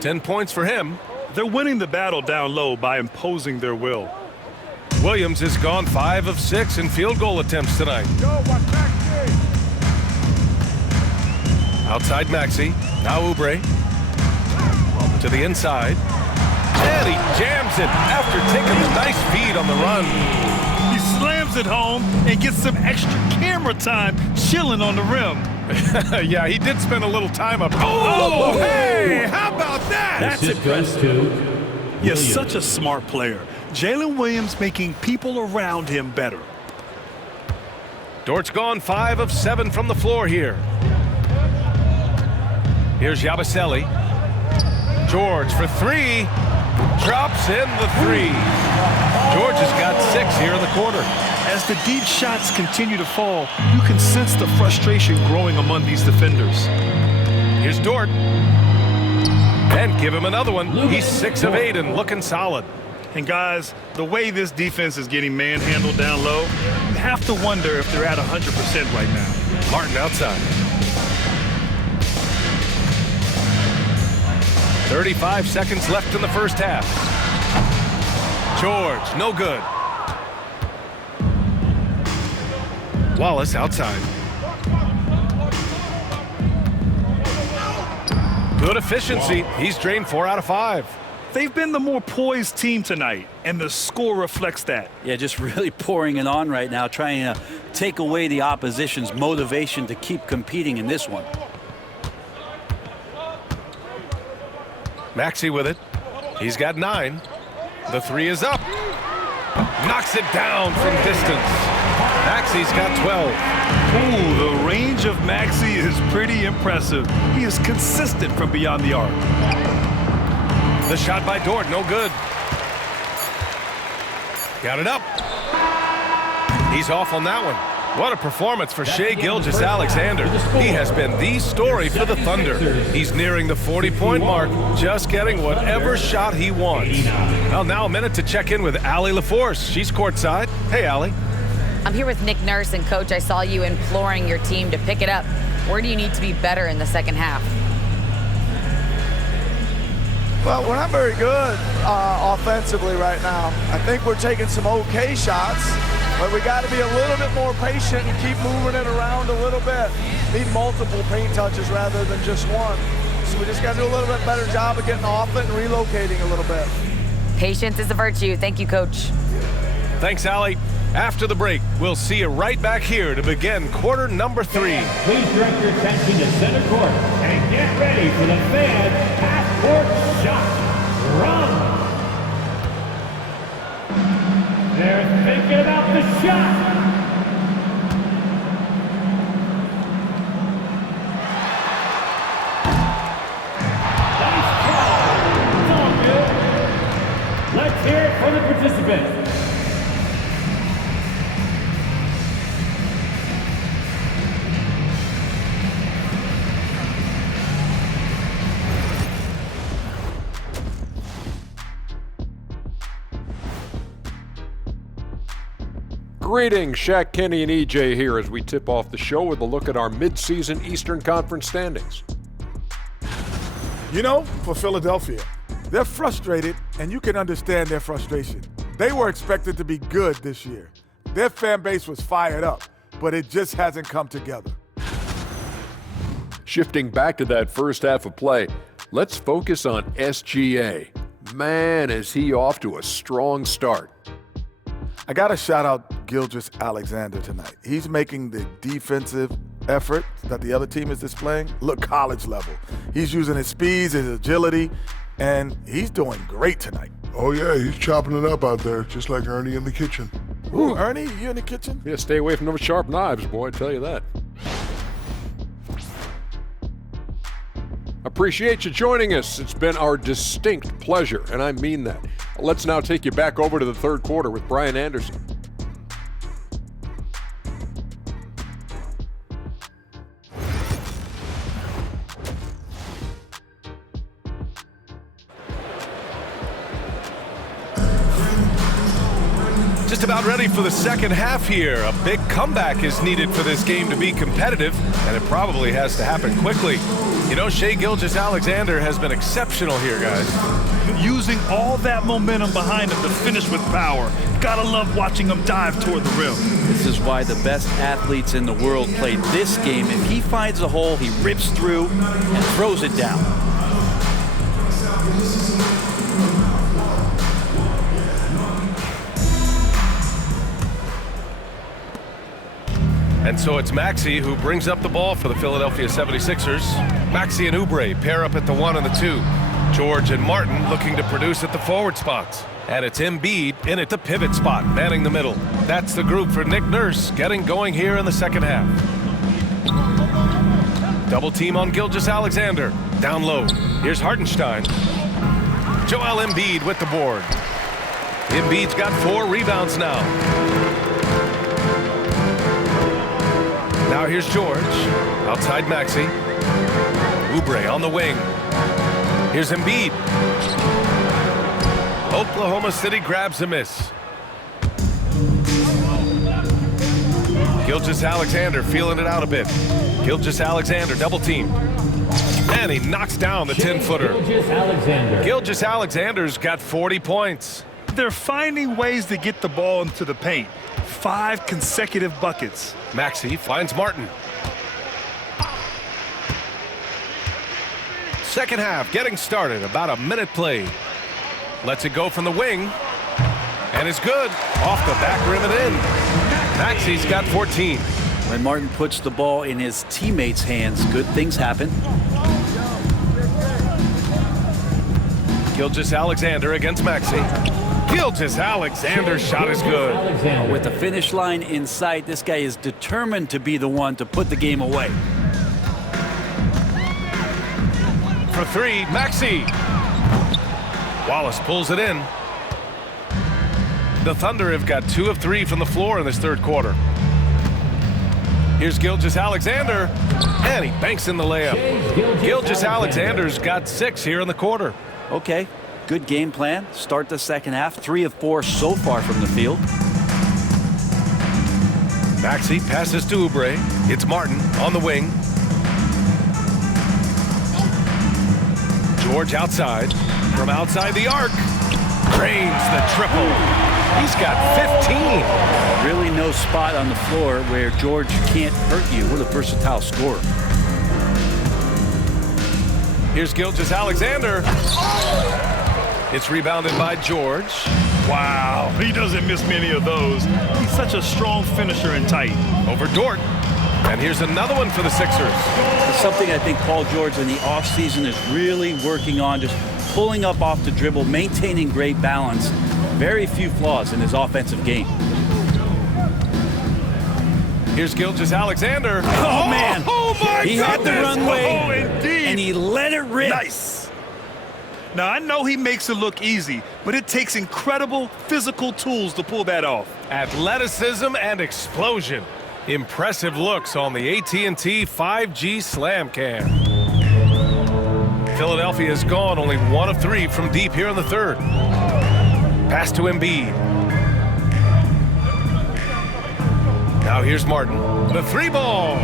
10 points for him. They're winning the battle down low by imposing their will. Williams has gone 5 of 6 in field goal attempts tonight. Outside Maxey. Now Oubre. To the inside. And he jams it after taking a nice feed on the run. He slams it home and gets some extra camera time chilling on the rim. Yeah, he did spend a little time up. Oh, hey, how about that? That's impressive. He's such a smart player. Jalen Williams making people around him better. Dort's gone 5 of 7 from the floor here. Here's Yabusele. George for 3. Drops in the 3. George has got 6 here in the quarter. As the deep shots continue to fall, you can sense the frustration growing among these defenders. Here's Dort. And give him another one. He's 6 of 8 and looking solid. And guys, the way this defense is getting manhandled down low, you have to wonder if they're at 100% right now. Martin outside. 35 seconds left in the first half. George, no good. Wallace outside. Good efficiency. He's drained 4 out of 5. They've been the more poised team tonight, and the score reflects that. Yeah, just really pouring it on right now, trying to take away the opposition's motivation to keep competing in this one. Maxey with it. He's got 9. The 3 is up. Knocks it down from distance. Maxey's got 12. Ooh, the range of Maxey is pretty impressive. He is consistent from beyond the arc. The shot by Dort, no good. Got it up. He's off on that one. What a performance for Shai Gilgeous-Alexander. He has been the story for the Thunder. He's nearing the 40-point mark, just getting whatever shot he wants. Well, now a minute to check in with Allie LaForce. She's courtside. Hey, Allie. I'm here with Nick Nurse, and Coach, I saw you imploring your team to pick it up. Where do you need to be better in the second half? Well, we're not very good offensively right now. I think we're taking some okay shots, but we got to be a little bit more patient and keep moving it around a little bit. Need multiple paint touches rather than just one. So we just got to do a little bit better job of getting off it and relocating a little bit. Patience is a virtue. Thank you, Coach. Thanks, Allie. After the break, we'll see you right back here to begin quarter number 3. Please direct your attention to center court and get ready for the fan half-court shot. Run! They're thinking about the shot. Nice call. It's all good. Let's hear it for the participants. Greetings, Shaq, Kenny, and EJ here as we tip off the show with a look at our mid-season Eastern Conference standings. You know, for Philadelphia, they're frustrated, and you can understand their frustration. They were expected to be good this year. Their fan base was fired up, but it just hasn't come together. Shifting back to that first half of play, let's focus on SGA. Man, is he off to a strong start. I got to shout out Gilgeous-Alexander tonight. He's making the defensive effort that the other team is displaying look college level. He's using his speeds, his agility, and he's doing great tonight. Oh, yeah, he's chopping it up out there, just like Ernie in the kitchen. Ooh, Ernie, you in the kitchen? Yeah, stay away from those sharp knives, boy, I tell you that. Appreciate you joining us. It's been our distinct pleasure, and I mean that. Let's now take you back over to the third quarter with Brian Anderson. Just about ready for the second half here. A big comeback is needed for this game to be competitive, and it probably has to happen quickly. You know, Shai Gilgeous-Alexander has been exceptional here, guys. Using all that momentum behind him to finish with power. Gotta love watching him dive toward the rim. This is why the best athletes in the world play this game. If he finds a hole, he rips through and throws it down. And so it's Maxey who brings up the ball for the Philadelphia 76ers. Maxey and Oubre pair up at the 1 and the 2. George and Martin looking to produce at the forward spots. And it's Embiid in at the pivot spot, manning the middle. That's the group for Nick Nurse getting going here in the second half. Double team on Gilgeous-Alexander. Down low. Here's Hartenstein. Joel Embiid with the board. Embiid's got 4 rebounds now. Now here's George. Outside Maxey. Oubre on the wing. Here's Embiid. Oklahoma City grabs a miss. Gilgeous-Alexander feeling it out a bit. Gilgeous-Alexander double team. And he knocks down the 10-footer. Gilgeous-Alexander's got 40 points. They're finding ways to get the ball into the paint. 5 consecutive buckets. Maxey finds Martin. Second half getting started. About a minute played. Lets it go from the wing. And it's good. Off the back rim and in. Maxey's got 14. When Martin puts the ball in his teammates' hands, good things happen. Gilgeous-Alexander against Maxey. Gilgeous-Alexander's shot is good. With the finish line in sight, this guy is determined to be the one to put the game away. For 3, Maxey. Wallace pulls it in. The Thunder have got 2 of 3 from the floor in this third quarter. Here's Gilgeous-Alexander, and he banks in the layup. Gilgeous-Alexander's got 6 here in the quarter. Okay, good game plan. Start the second half. 3 of 4 so far from the field. Maxey passes to Oubre. It's Martin on the wing. George outside. From outside the arc. Cranes the triple. He's got 15. Really no spot on the floor where George can't hurt you. What a versatile scorer. Here's Gilgeous-Alexander. It's rebounded by George. Wow, he doesn't miss many of those. He's such a strong finisher and tight. Over Dort. And here's another one for the Sixers. It's something I think Paul George in the offseason is really working on, just pulling up off the dribble, maintaining great balance. Very few flaws in his offensive game. Here's Gilgeous-Alexander. Oh, man. Oh, my He goodness. had the runway, Oh, indeed. and he let it rip. Nice. Now, I know he makes it look easy, but it takes incredible physical tools to pull that off. Athleticism and explosion. Impressive looks on the AT&T 5G Slam Cam. Philadelphia has gone only 1 of 3 from deep here in the third. Pass to Embiid. Now here's Martin. The 3-ball.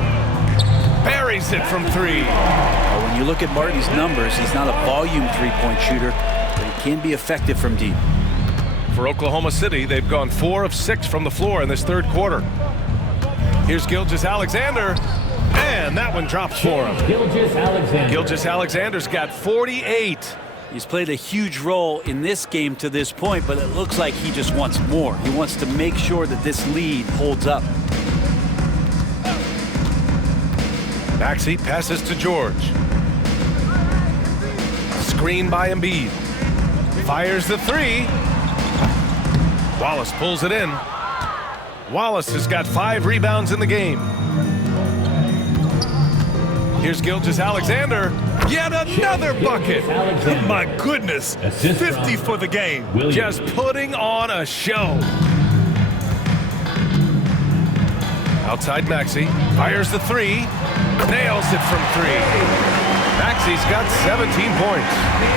Buries it from 3. Well, when you look at Martin's numbers, he's not a volume three-point shooter, but he can be effective from deep. For Oklahoma City, they've gone 4 of 6 from the floor in this third quarter. Here's Gilgeous-Alexander, and that one drops for him. Gilgeous-Alexander's got 48. He's played a huge role in this game to this point, but it looks like he just wants more. He wants to make sure that this lead holds up. Maxey passes to George. Screen by Embiid. Fires the 3. Wallace pulls it in. Wallace has got 5 rebounds in the game. Here's Gilgeous-Alexander. Yet another bucket. My goodness. 50 for the game. Just putting on a show. Outside Maxey. Fires the 3. Nails it from 3. Maxey's got 17 points.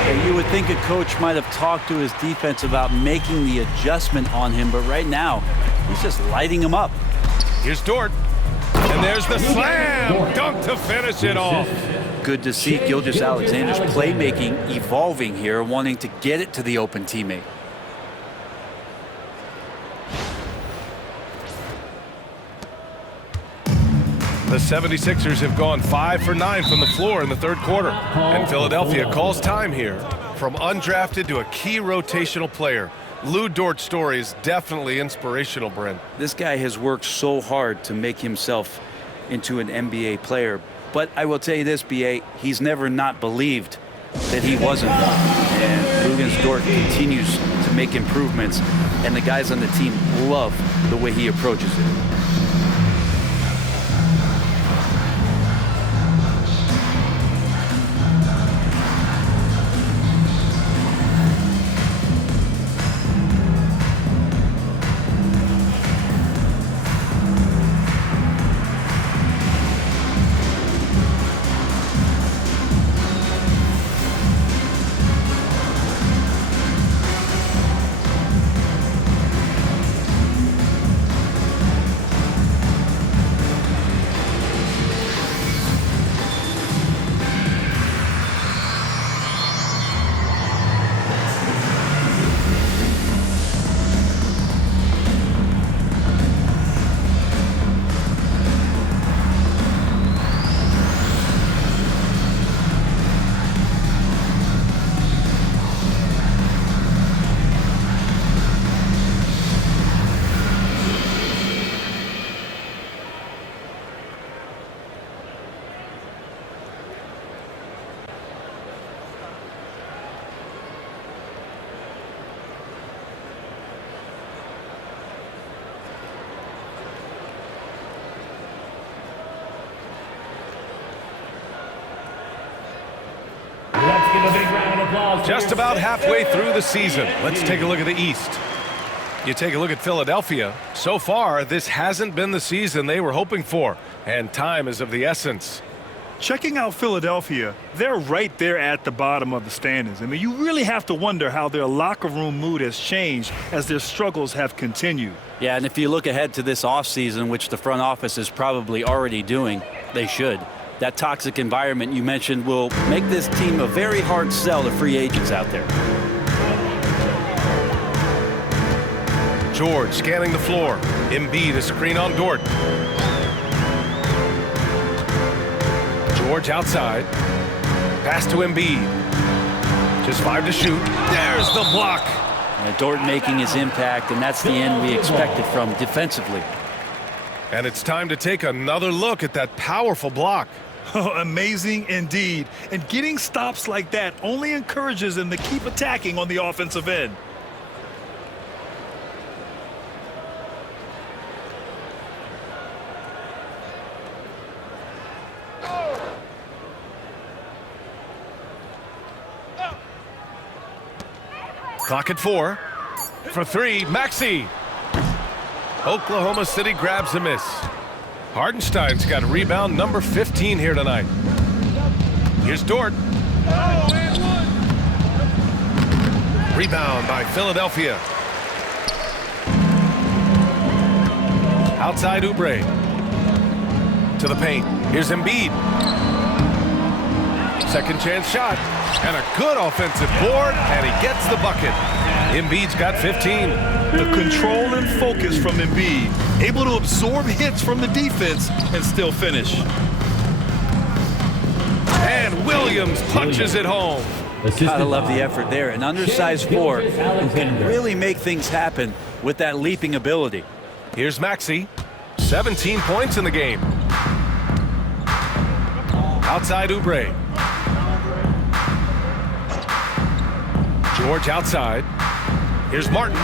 And you would think a coach might have talked to his defense about making the adjustment on him, but right now, he's just lighting him up. Here's Dort. And there's the slam dunk to finish it off. Good to see Gilgeous-Alexander's playmaking evolving here, wanting to get it to the open teammate. The 76ers have gone 5 for 9 from the floor in the third quarter. And Philadelphia calls time here. From undrafted to a key rotational player, Lou Dort's story is definitely inspirational, Brent. This guy has worked so hard to make himself into an NBA player. But I will tell you this, B.A., he's never not believed that he wasn't one. And Luguentz Dort continues to make improvements, and the guys on the team love the way he approaches it. applause. Just about halfway through the season. Let's take a look at the East. You take a look at Philadelphia. So far, this hasn't been the season they were hoping for, and time is of the essence. Checking out Philadelphia, they're right there at the bottom of the standings. I mean, you really have to wonder how their locker room mood has changed as their struggles have continued. Yeah, and if you look ahead to this offseason, which the front office is probably already doing, they should. That toxic environment you mentioned will make this team a very hard sell to free agents out there. George scanning the floor. Embiid a screen on Dort. George outside. Pass to Embiid. Just 5 to shoot. There's the block. Dort making his impact, and that's the end we expected from defensively. And it's time to take another look at that powerful block. Amazing indeed. And getting stops like that only encourages them to keep attacking on the offensive end. Clock at 4. For 3, Maxey. Oklahoma City grabs a miss. Hardenstein's got rebound number 15 here tonight. Here's Dort. Rebound by Philadelphia. Outside Oubre. To the paint. Here's Embiid. Second chance shot. And a good offensive board, and he gets the bucket. Embiid's got 15. The control and focus from Embiid, able to absorb hits from the defense and still finish. And Williams punches it home. Gotta love the effort there. An undersized four who can really make things happen with that leaping ability. Here's Maxey. 17 points in the game. Outside Oubre. George outside. Here's Martin.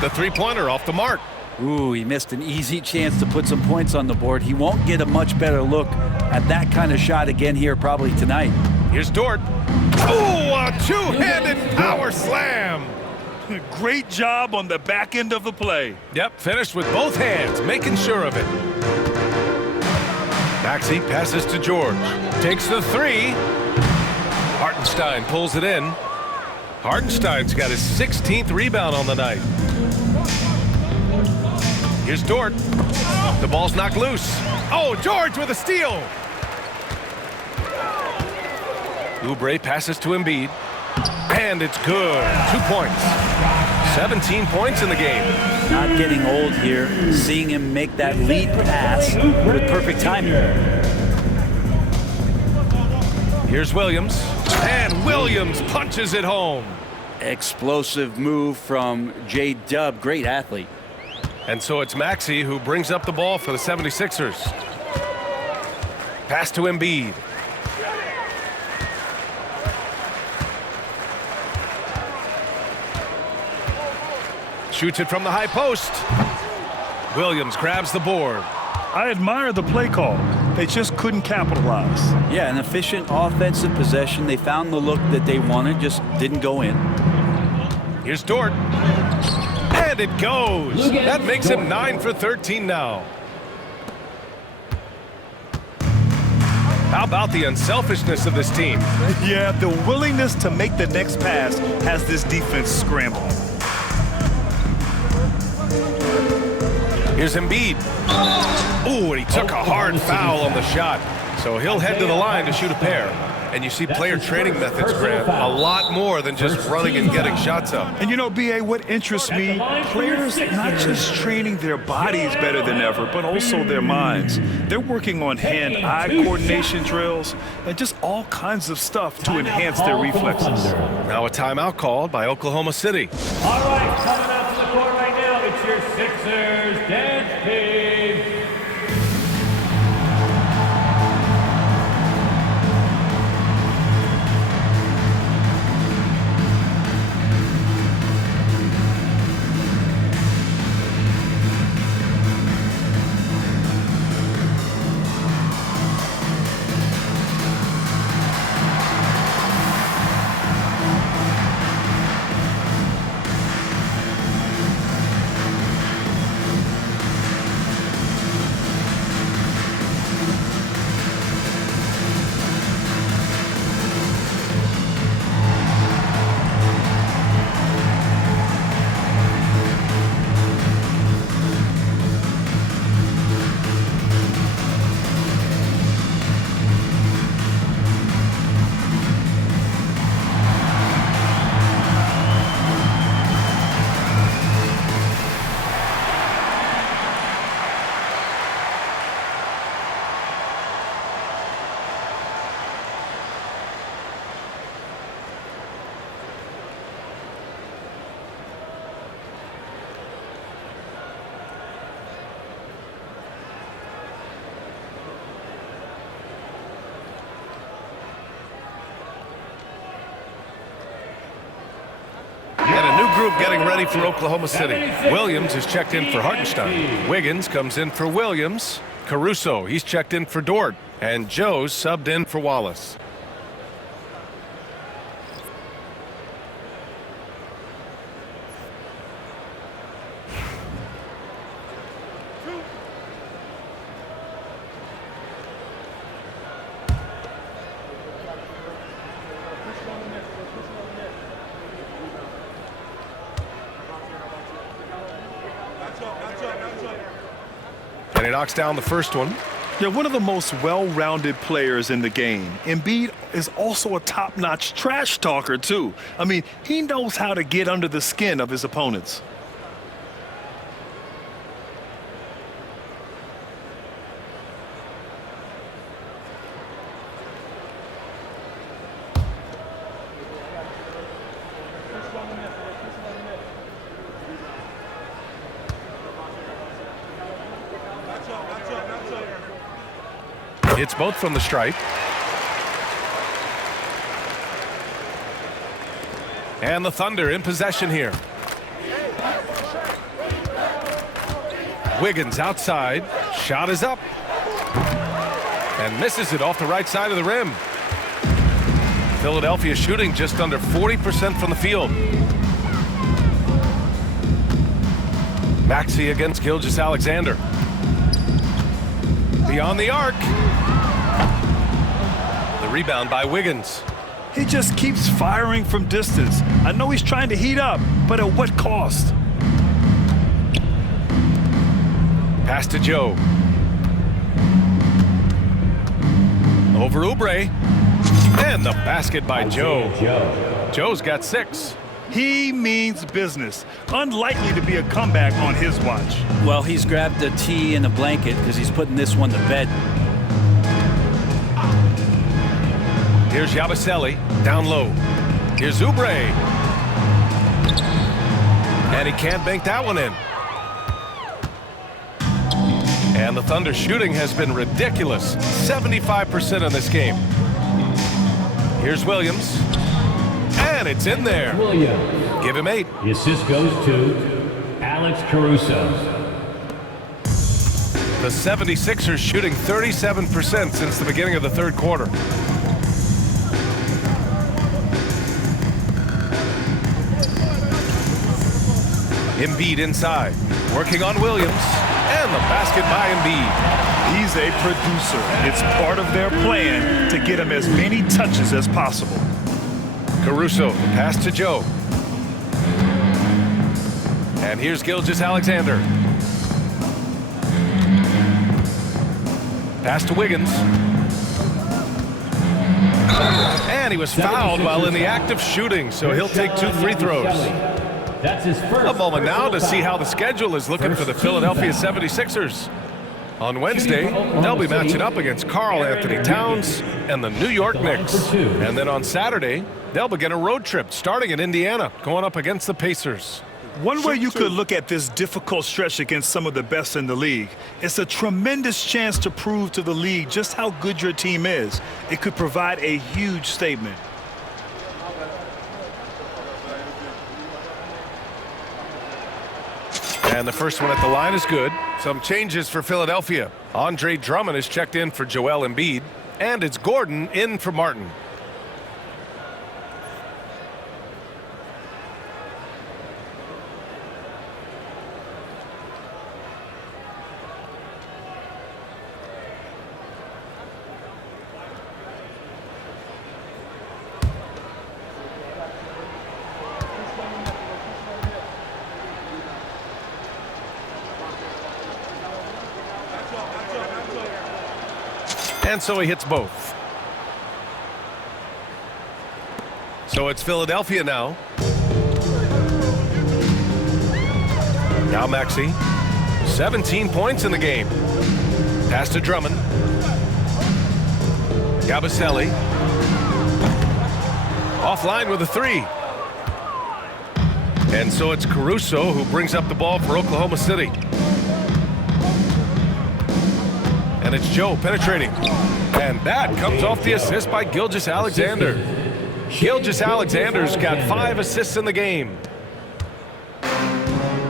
The three-pointer off the mark. Ooh, he missed an easy chance to put some points on the board. He won't get a much better look at that kind of shot again here probably tonight. Here's Dort. Ooh, a two-handed power slam. Great job on the back end of the play. Yep, finished with both hands, making sure of it. Maxey passes to George. Takes the three. Hartenstein pulls it in. Hartenstein's got his 16th rebound on the night. Here's Dort. The ball's knocked loose. Oh, George with a steal. Oubre passes to Embiid. And it's good. 2 points. 17 points in the game. Not getting old here. Seeing him make that lead pass with perfect timing. Here's Williams. And Williams punches it home. Explosive move from J-Dub. Great athlete. And so it's Maxey who brings up the ball for the 76ers. Pass to Embiid. Shoots it from the high post. Williams grabs the board. I admire the play call. They just couldn't capitalize. Yeah, an efficient offensive possession. They found the look that they wanted, just didn't go in. Here's Dort. And it goes. That makes him 9 for 13 now. How about the unselfishness of this team? Yeah, the willingness to make the next pass has this defense scrambling. Here's Embiid. Ooh, and he took a hard foul on the shot. So he'll head to the line to shoot a pair. And you see player training methods, Grant, a lot more than just running and getting shots up. And you know, B.A., what interests me, players not just training their bodies better than ever, but also their minds. They're working on hand-eye coordination drills and just all kinds of stuff to enhance their reflexes. Now a timeout called by Oklahoma City. All right, coming out to the court right now, it's your Sixers dance team. group getting ready for Oklahoma City. Williams is checked in for Hartenstein. Wiggins comes in for Williams. Caruso, he's checked in for Dort. And Joe's subbed in for Wallace. And he knocks down the first one. Yeah, one of the most well-rounded players in the game. Embiid is also a top-notch trash talker, too. I mean, he knows how to get under the skin of his opponents. It's both from the stripe. And the Thunder in possession here. Wiggins outside. Shot is up. And misses it off the right side of the rim. Philadelphia shooting just under 40% from the field. Maxey against Gilgeous-Alexander. Beyond the arc. The rebound by Wiggins. He just keeps firing from distance. I know he's trying to heat up, but at what cost? Pass to Joe. Over Oubre. And the basket by Joe. Joe's got 6. He means business. Unlikely to be a comeback on his watch. Well, he's grabbed the tee and the blanket because he's putting this one to bed. Here's Yabusele down low. Here's Oubre. And he can't bank that one in. And the Thunder shooting has been ridiculous. 75% in this game. Here's Williams. And it's in there. Williams. Give him 8. The assist goes to Alex Caruso. The 76ers shooting 37% since the beginning of the third quarter. Embiid inside, working on Williams, and the basket by Embiid. He's a producer. It's part of their plan to get him as many touches as possible. Caruso, pass to Joe. And here's Gilgeous-Alexander. Pass to Wiggins. And he was fouled while in the act of shooting, so he'll take 2 free throws. That's his first. A moment now to see how the schedule is looking for the Philadelphia 76ers. On Wednesday, they'll be matching up against Karl Anthony Towns and the New York Knicks. And then on Saturday, they'll begin a road trip starting in Indiana, going up against the Pacers. One way you could look at this difficult stretch against some of the best in the league, it's a tremendous chance to prove to the league just how good your team is. It could provide a huge statement. And the first one at the line is good. Some changes for Philadelphia. Andre Drummond is checked in for Joel Embiid. And it's Gordon in for Martin. And so he hits both. So it's Philadelphia now. Now Maxey. 17 points in the game. Pass to Drummond. Yabusele. Offline with a 3. And so it's Caruso who brings up the ball for Oklahoma City. And it's Joe penetrating. And that comes off the assist by Gilgeous-Alexander. Gilgeous-Alexander's got 5 assists in the game.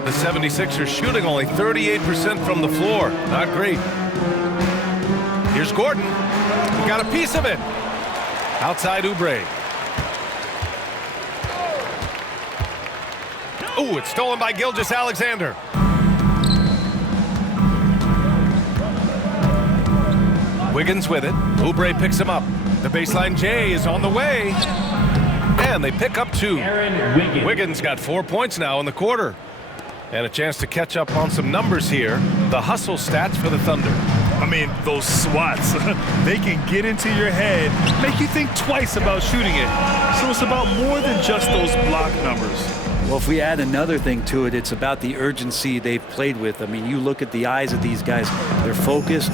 The 76ers shooting only 38% from the floor. Not great. Here's Gordon. Got a piece of it. Outside Oubre. Ooh, it's stolen by Gilgeous-Alexander. Wiggins with it. Oubre picks him up. The baseline J is on the way. And they pick up 2. Wiggins got 4 points now in the quarter. And a chance to catch up on some numbers here. The hustle stats for the Thunder. I mean, those swats, they can get into your head, make you think twice about shooting it. So it's about more than just those block numbers. Well, if we add another thing to it, it's about the urgency they've played with. I mean, you look at the eyes of these guys. They're focused,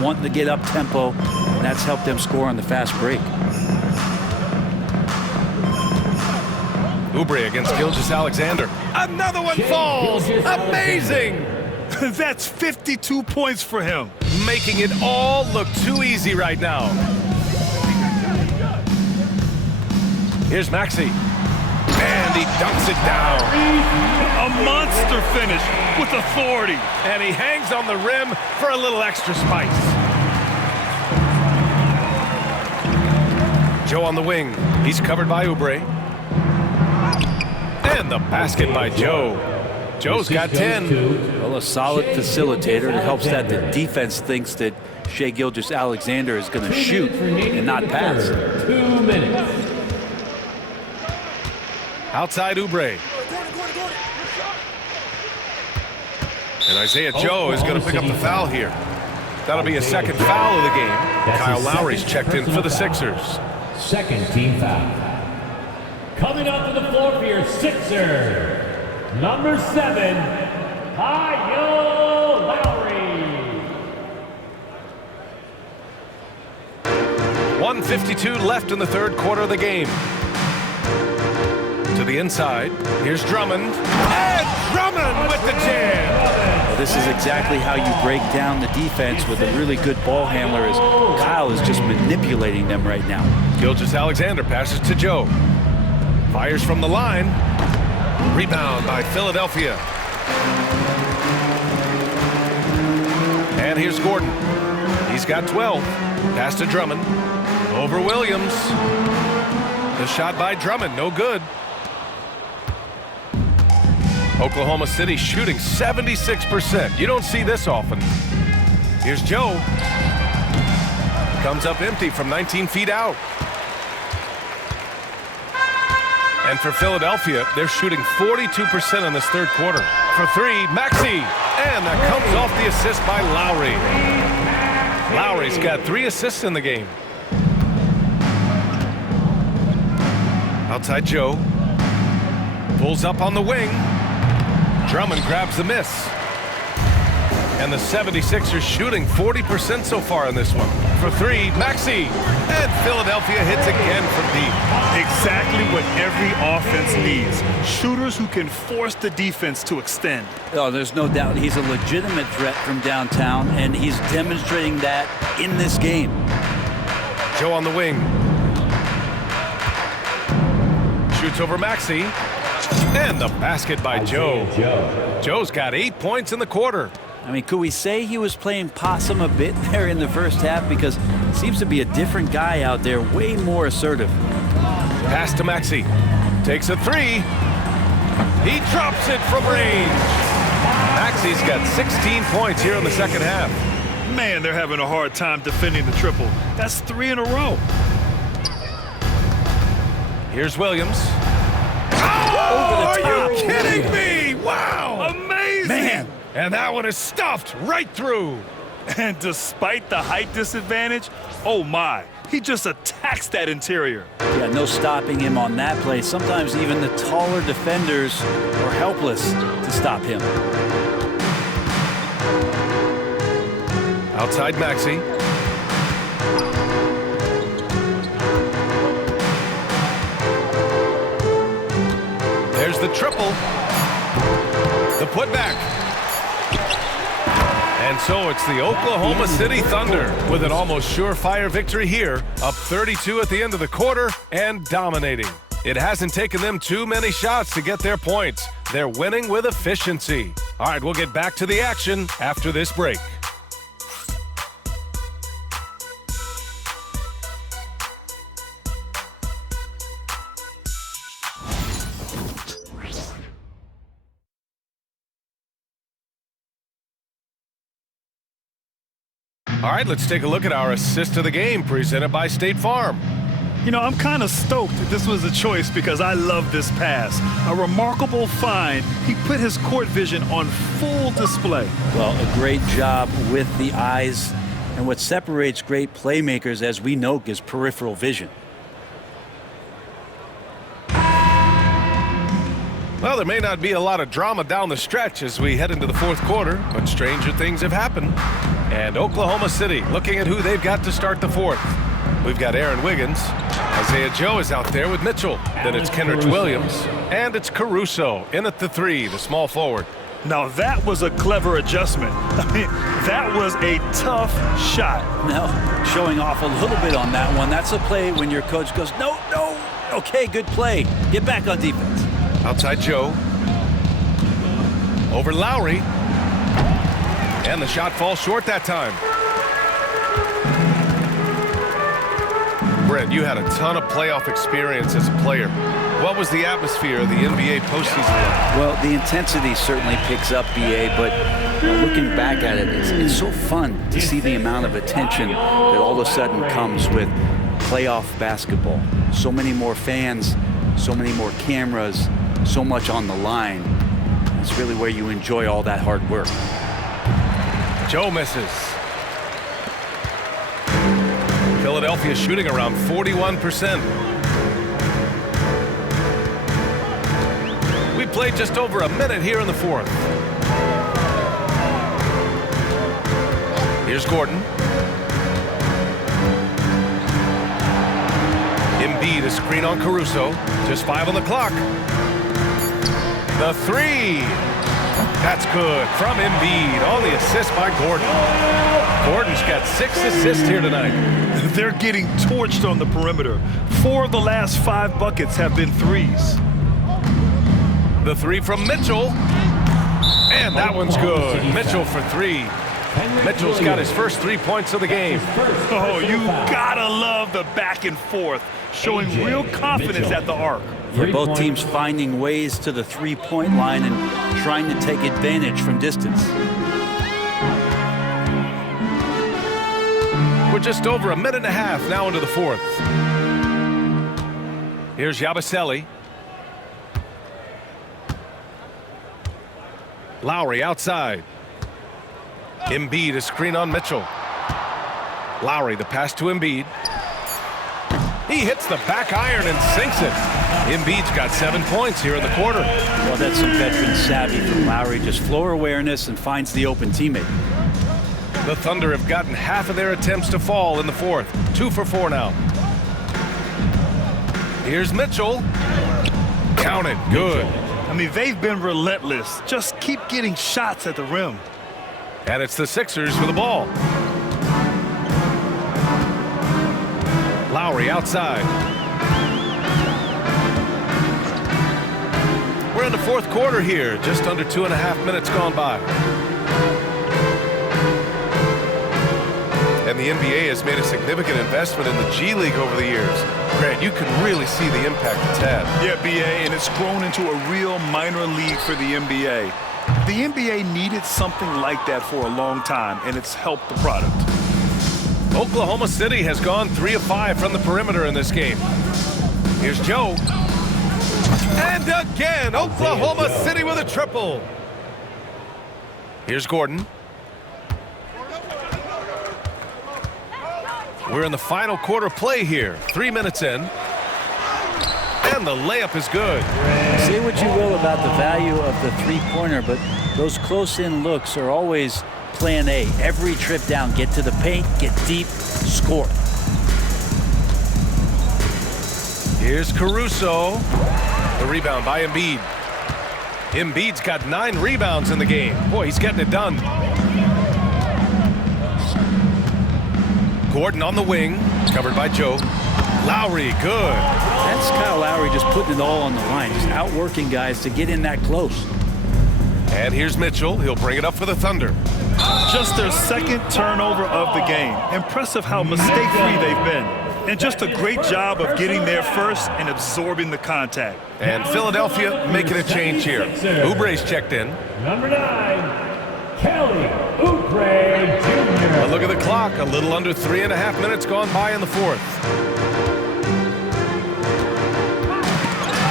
wanting to get up tempo, and that's helped them score on the fast break. Oubre against Gilgeous-Alexander. Another one falls. Amazing. That's 52 points for him. Making it all look too easy right now. Here's Maxey. And he dunks it down. A monster finish with authority. And he hangs on the rim for a little extra spice. Joe on the wing. He's covered by Oubre. And the basket by Joe. Joe's got 10. Well, a solid facilitator. It helps that the defense thinks that Shai Gilgeous-Alexander is going to shoot and not pass. 2 minutes. Outside Oubre. And Isaiah Joe is going to pick up the foul here. That'll be a second foul of the game. Kyle Lowry's checked in for the Sixers. Second team foul. Coming up to the floor for your Sixer, number 7, Kyle Lowry. 1:52 left in the third quarter of the game. To the inside. Here's Drummond. And Drummond with the jam. Well, this is exactly how you break down the defense with a really good ball handler. As Kyle is just manipulating them right now. Gilgeous-Alexander passes to Joe. Fires from the line. Rebound by Philadelphia. And here's Gordon. He's got 12. Pass to Drummond. Over Williams. The shot by Drummond, no good. Oklahoma City shooting 76%. You don't see this often. Here's Joe. Comes up empty from 19 feet out. And for Philadelphia, they're shooting 42% in this third quarter. For 3, Maxey. And that comes off the assist by Lowry. Lowry's got 3 assists in the game. Outside Joe. Pulls up on the wing. Drummond grabs the miss. And the 76ers shooting 40% so far in this one. For 3, Maxey. And Philadelphia hits again from deep. Exactly what every offense needs. Shooters who can force the defense to extend. Oh, there's no doubt he's a legitimate threat from downtown, and he's demonstrating that in this game. Joe on the wing. Shoots over Maxey. And the basket by Joe. Joe's got 8 points in the quarter. I mean, could we say he was playing possum a bit there in the first half? Because it seems to be a different guy out there, way more assertive. Pass to Maxey. Takes a 3. He drops it from range. Maxey's got 16 points here in the second half. Man, they're having a hard time defending the triple. That's 3 in a row. Here's Williams. Oh, are you kidding me? Wow. Amazing. Man. And that one is stuffed right through. And despite the height disadvantage, oh my, he just attacks that interior. Yeah, no stopping him on that play. Sometimes even the taller defenders are helpless to stop him. Outside Maxey. There's the triple. The putback. And so it's the Oklahoma City Thunder with an almost surefire victory here, up 32 at the end of the quarter and dominating. It hasn't taken them too many shots to get their points. They're winning with efficiency. All right, we'll get back to the action after this break. All right, let's take a look at our assist of the game presented by State Farm. You know, I'm kind of stoked that this was a choice because I love this pass. A remarkable find. He put his court vision on full display. Well, a great job with the eyes. And what separates great playmakers, as we know, is peripheral vision. Well, there may not be a lot of drama down the stretch as we head into the fourth quarter, but stranger things have happened. And Oklahoma City looking at who they've got to start the fourth. We've got Aaron Wiggins. Isaiah Joe is out there with Mitchell. Then it's Kenrich Williams. And it's Caruso in at the 3, the small forward. Now that was a clever adjustment. I mean, that was a tough shot. Now, showing off a little bit on that one. That's a play when your coach goes, no, no. Okay, good play. Get back on defense. Outside Joe. Over Lowry. And the shot falls short that time. Brent, you had a ton of playoff experience as a player. What was the atmosphere of the NBA postseason like? Well, the intensity certainly picks up, BA, but looking back at it, it's so fun to see the amount of attention that all of a sudden comes with playoff basketball. So many more fans, so many more cameras, so much on the line. It's really where you enjoy all that hard work. Joe misses. Philadelphia shooting around 41%. We played just over a minute here in the fourth. Here's Gordon. Embiid, a screen on Caruso. Just 5 on the clock. The 3. That's good from Embiid on the assist by Gordon. Gordon's got 6 assists here tonight. They're getting torched on the perimeter. 4 of the last 5 buckets have been threes. The 3 from Mitchell. And that one's good. Mitchell for 3. Mitchell's got his first 3 points of the game. Oh, you gotta love the back and forth, showing real confidence at the arc. Yeah, both teams finding ways to the three-point line and trying to take advantage from distance. We're just over a minute and a half now into the fourth. Here's Yabusele. Lowry outside. Embiid, a screen on Mitchell. Lowry, the pass to Embiid. He hits the back iron and sinks it. Embiid's got 7 points here in the quarter. Well, that's some veteran savvy from Lowry. Just floor awareness and finds the open teammate. The Thunder have gotten half of their attempts to fall in the fourth. 2 for 4 now. Here's Mitchell. Counted. Good. I mean, they've been relentless. Just keep getting shots at the rim. And it's the Sixers for the ball. Lowry outside. We're in the fourth quarter here. Just under 2.5 minutes gone by. And the NBA has made a significant investment in the G League over the years. Grant, you can really see the impact it's had. Yeah, BA, and it's grown into a real minor league for the NBA. The NBA needed something like that for a long time, and it's helped the product. Oklahoma City has gone 3 of 5 from the perimeter in this game. Here's Joe. And again, Oklahoma City with a triple. Here's Gordon. We're in the final quarter play here. 3 minutes in. And the layup is good. Say what you will about the value of the three-pointer, but those close-in looks are always plan A. Every trip down, get to the paint, get deep, score. Here's Caruso. The rebound by Embiid. Embiid's got 9 rebounds in the game. Boy, he's getting it done. Gordon on the wing, covered by Joe. Lowry, good. That's Kyle Lowry just putting it all on the line, just outworking guys to get in that close. And here's Mitchell. He'll bring it up for the Thunder. Just their second turnover of the game. Impressive how mistake-free they've been. And just a great job of getting there first and absorbing the contact. And Philadelphia making a change here. Oubre's checked in. Number 9, Kelly Oubre Jr. A look at the clock. A little under 3.5 minutes gone by in the fourth.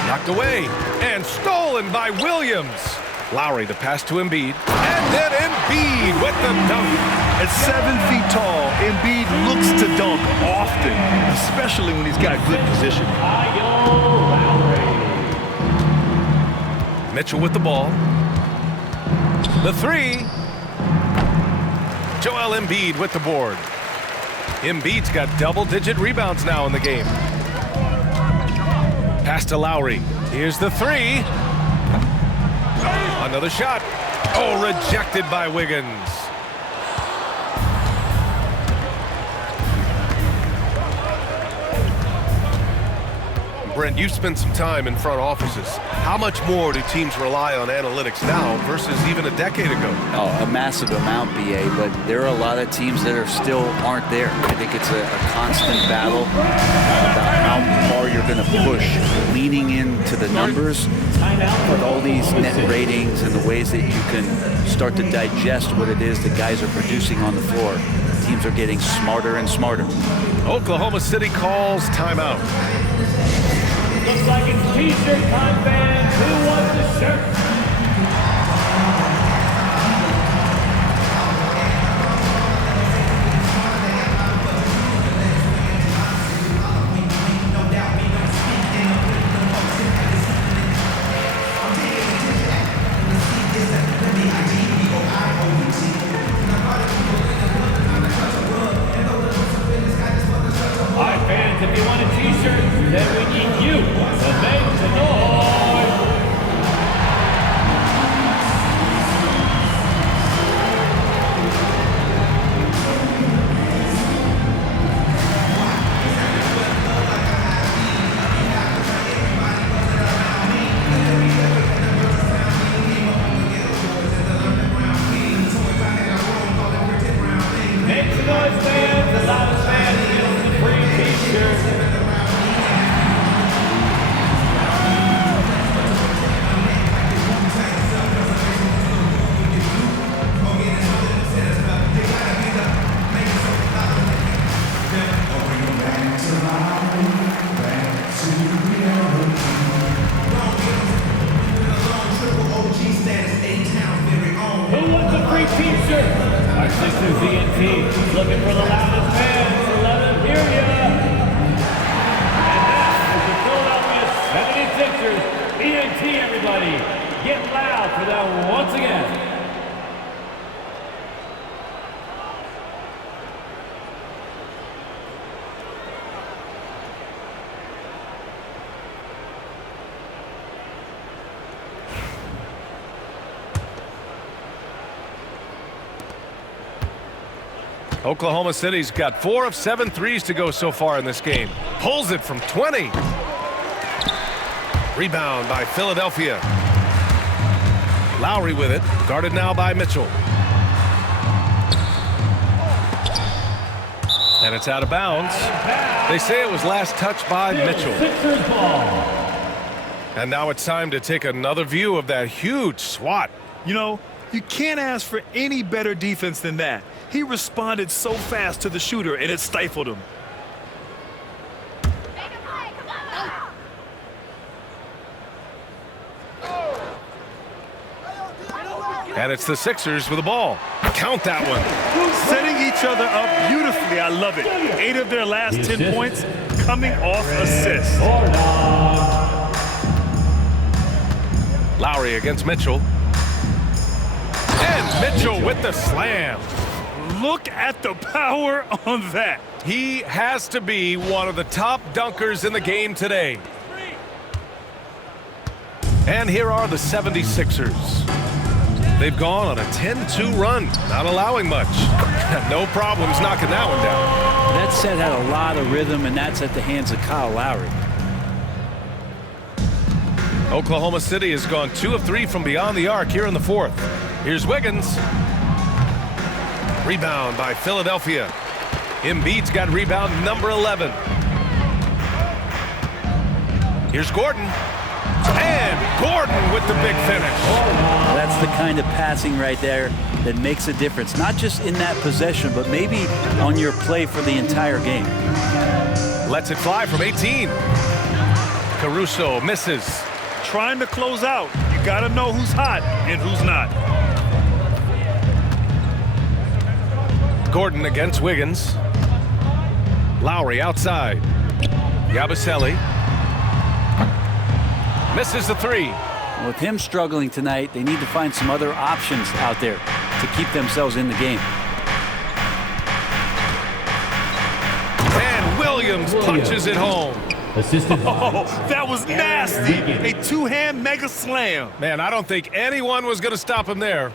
Knocked away and stolen by Williams. Lowry, the pass to Embiid. And then Embiid with the dunk. At 7 feet tall, Embiid looks to dunk often, especially when he's got good position. Mitchell with the ball. The three. Joel Embiid with the board. Embiid's got double-digit rebounds now in the game. Pass to Lowry. Here's the three. Another shot. Oh, rejected by Wiggins. Brent, you've spent some time in front offices. How much more do teams rely on analytics now versus even a decade ago? Oh, a massive amount, BA, but there are a lot of teams that are still aren't there. I think it's a constant battle about how far you're going to push, leaning into the numbers with all these net ratings and the ways that you can start to digest what it is that guys are producing on the floor. Teams are getting smarter and smarter. Oklahoma City calls timeout. Looks like it's T-shirt time, fans. Who wants the shirt? All right, fans, if you want a T-shirt, then we need you to make the noise. Make the noise, fans. The loudest fans get the free T-shirt. Who wants a free T-shirt? Our Sixers ENT looking for the loudest fans. Let them hear ya. And that is the Philadelphia 76ers ENT, everybody. Get loud for them once again. Oklahoma City's got 4 of 7 threes to go so far in this game. Pulls it from 20. Rebound by Philadelphia. Lowry with it. Guarded now by Mitchell. And it's out of bounds. They say it was last touched by Mitchell. And now it's time to take another view of that huge swat. You know, you can't ask for any better defense than that. He responded so fast to the shooter, and it stifled him. And it's the Sixers with the ball. Count that one. Setting each other up beautifully. I love it. 8 of their last 10 points coming off assists. Lowry against Mitchell. And Mitchell with the slam. Look at the power on that. He has to be one of the top dunkers in the game today. And here are the 76ers. They've gone on a 10-2 run, not allowing much. No problems knocking that one down. That set had a lot of rhythm, and that's at the hands of Kyle Lowry. Oklahoma City has gone 2 of 3 from beyond the arc here in the fourth. Here's Wiggins. Rebound by Philadelphia. Embiid's got rebound number 11. Here's Gordon. And Gordon with the big finish. That's the kind of passing right there that makes a difference, not just in that possession, but maybe on your play for the entire game. Lets it fly from 18. Caruso misses. Trying to close out. You got to know who's hot and who's not. Gordon against Wiggins. Lowry outside. Yabusele misses the 3. With him struggling tonight, they need to find some other options out there to keep themselves in the game. And Williams punches it home. Assisted by That was nasty. A two-hand mega slam. Man, I don't think anyone was going to stop him there.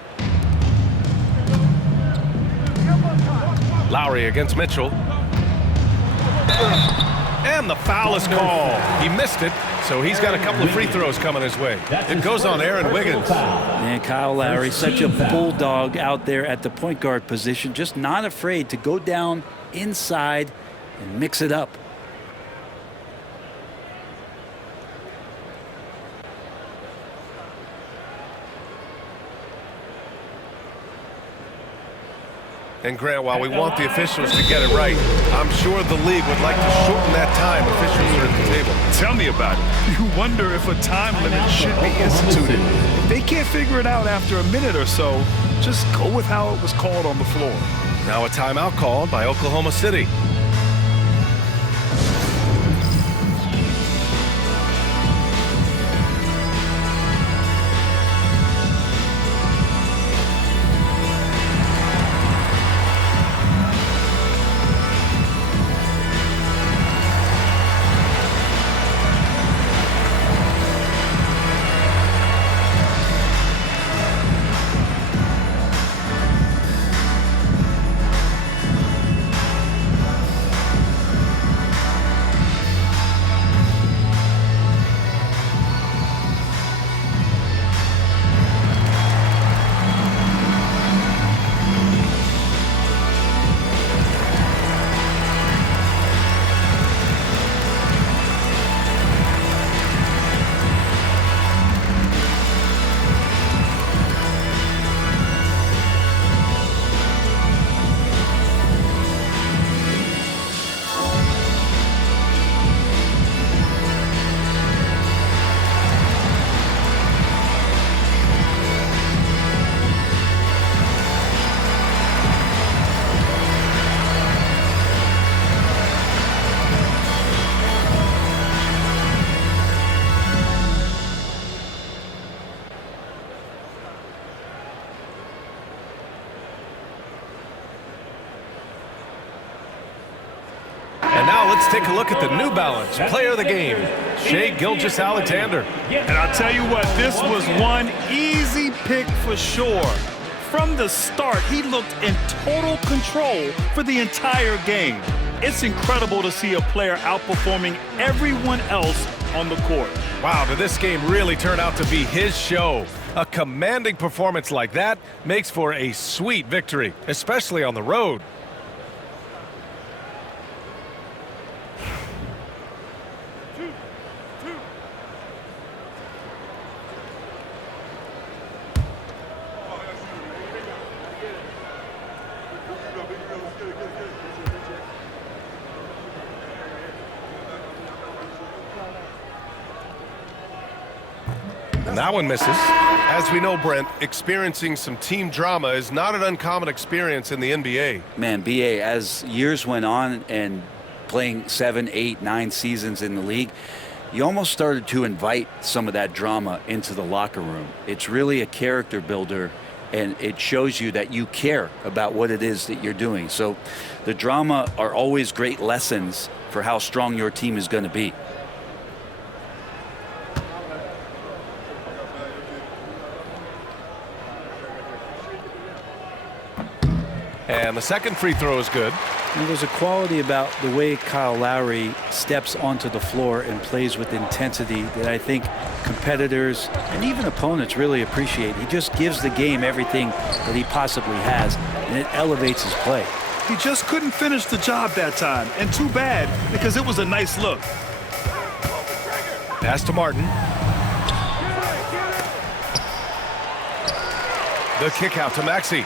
Lowry against Mitchell. And the foul is called. He missed it, so he's got a couple of free throws coming his way. It goes on Aaron Wiggins. And Kyle Lowry, such a bulldog out there at the point guard position, just not afraid to go down inside and mix it up. And Grant, while we want the officials to get it right, I'm sure the league would like to shorten that time officials are at the table. Tell me about it. You wonder if a time limit should be instituted. If they can't figure it out after a minute or so, just go with how it was called on the floor. Now a timeout called by Oklahoma City. Let's take a look at the New Balance player of the game, Shai Gilgeous-Alexander. And I'll tell you what, this was one easy pick for sure. From the start, he looked in total control for the entire game. It's incredible to see a player outperforming everyone else on the court. Wow, did this game really turn out to be his show? A commanding performance like that makes for a sweet victory, especially on the road. And that one misses. As we know, Brent, experiencing some team drama is not an uncommon experience in the NBA. Man, BA, as years went on and playing 7, 8, 9 seasons in the league, you almost started to invite some of that drama into the locker room. It's really a character builder, and it shows you that you care about what it is that you're doing. So the drama are always great lessons for how strong your team is going to be. And the second free throw is good. And there's a quality about the way Kyle Lowry steps onto the floor and plays with intensity that I think competitors and even opponents really appreciate. He just gives the game everything that he possibly has, and it elevates his play. He just couldn't finish the job that time, and too bad, because it was a nice look. Pass to Martin. The kick out to Maxey.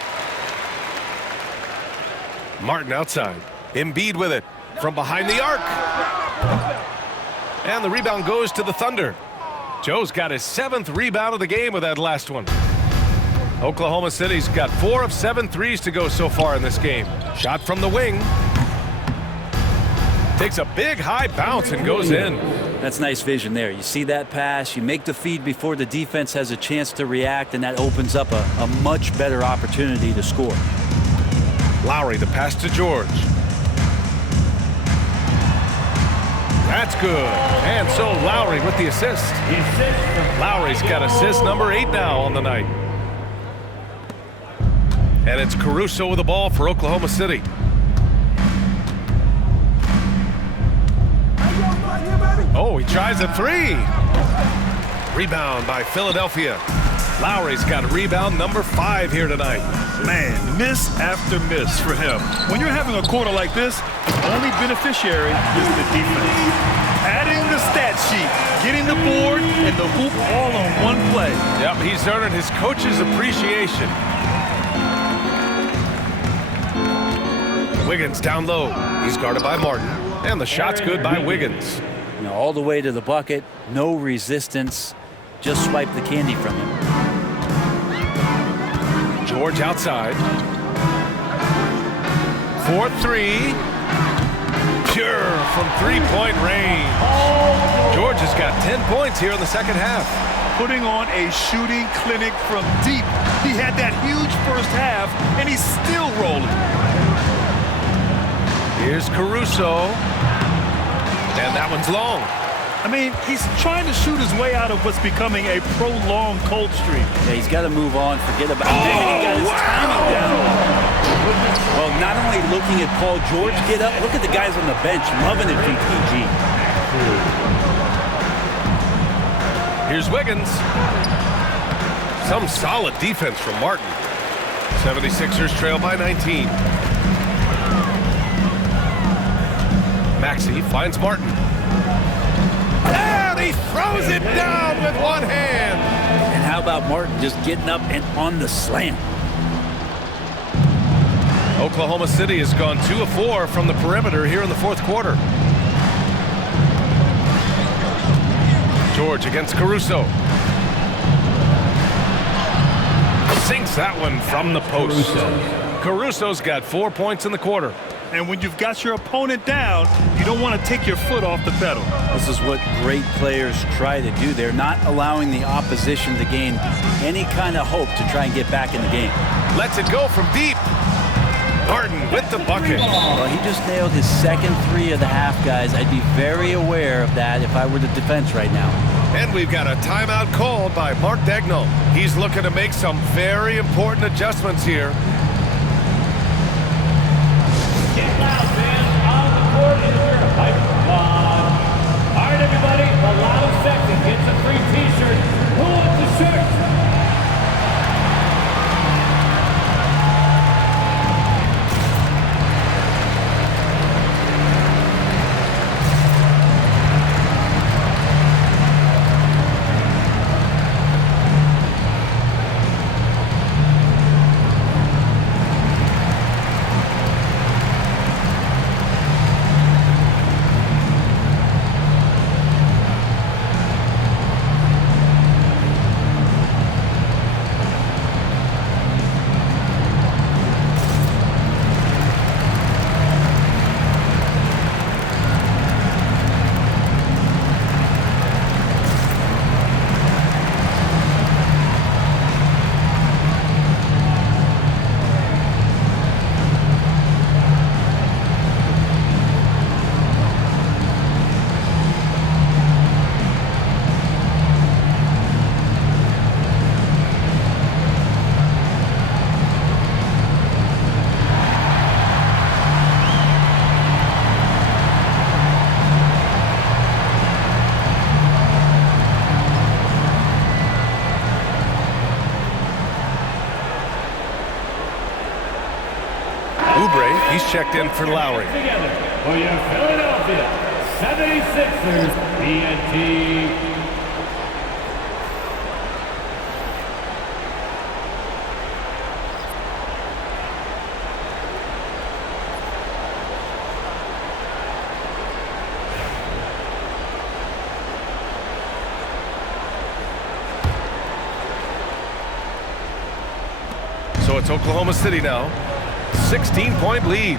Martin outside. Embiid with it from behind the arc. And the rebound goes to the Thunder. Joe's got his 7th rebound of the game with that last one. Oklahoma City's got 4 of 7 threes to go so far in this game. Shot from the wing. Takes a big high bounce and goes in. That's nice vision there. You see that pass, you make the feed before the defense has a chance to react, and that opens up a much better opportunity to score. Lowry, the pass to George. That's good. And so Lowry with the assist. Lowry's got assist number 8 now on the night. And it's Caruso with the ball for Oklahoma City. Oh, he tries a 3. Rebound by Philadelphia. Lowry's got rebound number 5 here tonight. Man, miss after miss for him. When you're having a quarter like this, the only beneficiary is the defense. Adding the stat sheet, getting the board, and the hoop all on one play. Yep, he's earned his coach's appreciation. Wiggins down low. He's guarded by Martin. And the shot's good by Wiggins. You know, all the way to the bucket, no resistance. Just swipe the candy from him. George outside. 4-3. Pure from three-point range. George has got 10 points here in the second half. Putting on a shooting clinic from deep. He had that huge first half, and he's still rolling. Here's Caruso. And that one's long. I mean, he's trying to shoot his way out of what's becoming a prolonged cold streak. Yeah, he's got to move on, forget about it. He got his timing down. Well, not only looking at Paul George get up, look at the guys on the bench loving it from PG. Here's Wiggins. Some solid defense from Martin. 76ers trail by 19. Maxey finds Martin. And he throws it down with one hand. And how about Martin just getting up and on the slam? Oklahoma City has gone 2 of 4 from the perimeter here in the fourth quarter. George against Caruso. Sinks that one from the post. Caruso's got 4 points in the quarter. And when you've got your opponent down, you don't want to take your foot off the pedal. This is what great players try to do. They're not allowing the opposition to gain any kind of hope to try and get back in the game. Lets it go from deep. Martin with the bucket. Well, he just nailed his second 3 of the half, guys. I'd be very aware of that if I were the defense right now. And we've got a timeout called by Mark Daigneault. He's looking to make some very important adjustments here. Get loud, man. On the court is your microphone. All right, everybody. The loud section gets a free T-shirt. Who wants the shirt? He's checked in for Lowry. Together for your Philadelphia 76ers, BNT. So it's Oklahoma City now. 16-point lead.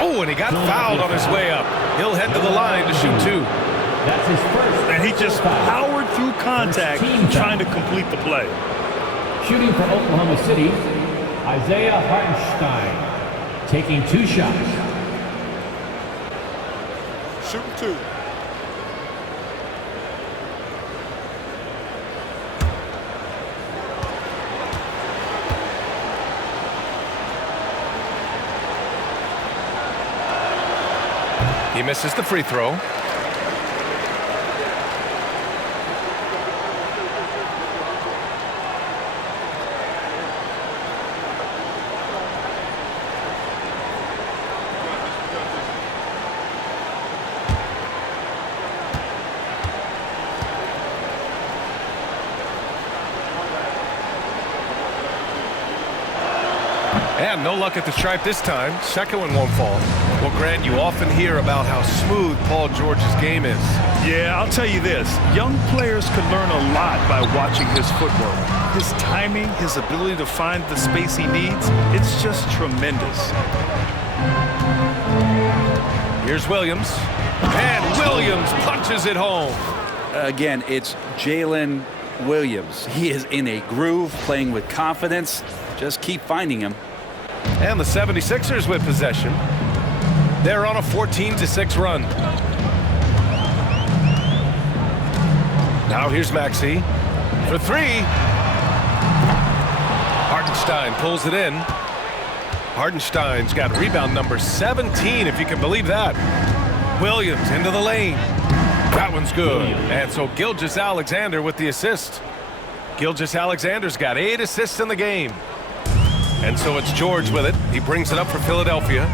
Oh, and he got fouled on his way up. He'll head to the line to shoot 2. That's his first. And he just powered through contact trying to complete the play. Shooting for Oklahoma City, Isaiah Hartenstein, taking 2 shots. Shooting 2. He misses the free throw. And no luck at the stripe this time. Second one won't fall. Well, Grant, you often hear about how smooth Paul George's game is. Yeah, I'll tell you this. Young players can learn a lot by watching his footwork. His timing, his ability to find the space he needs, it's just tremendous. Here's Williams. And Williams punches it home. Again, it's Jalen Williams. He is in a groove, playing with confidence. Just keep finding him. And the 76ers with possession. They're on a 14-6 run. Now here's Maxey for 3. Hartenstein pulls it in. Hartenstein's got rebound number 17, if you can believe that. Williams into the lane. That one's good. And so Gilgeous-Alexander with the assist. Gilgeous-Alexander's got 8 assists in the game. And so it's George with it. He brings it up for Philadelphia.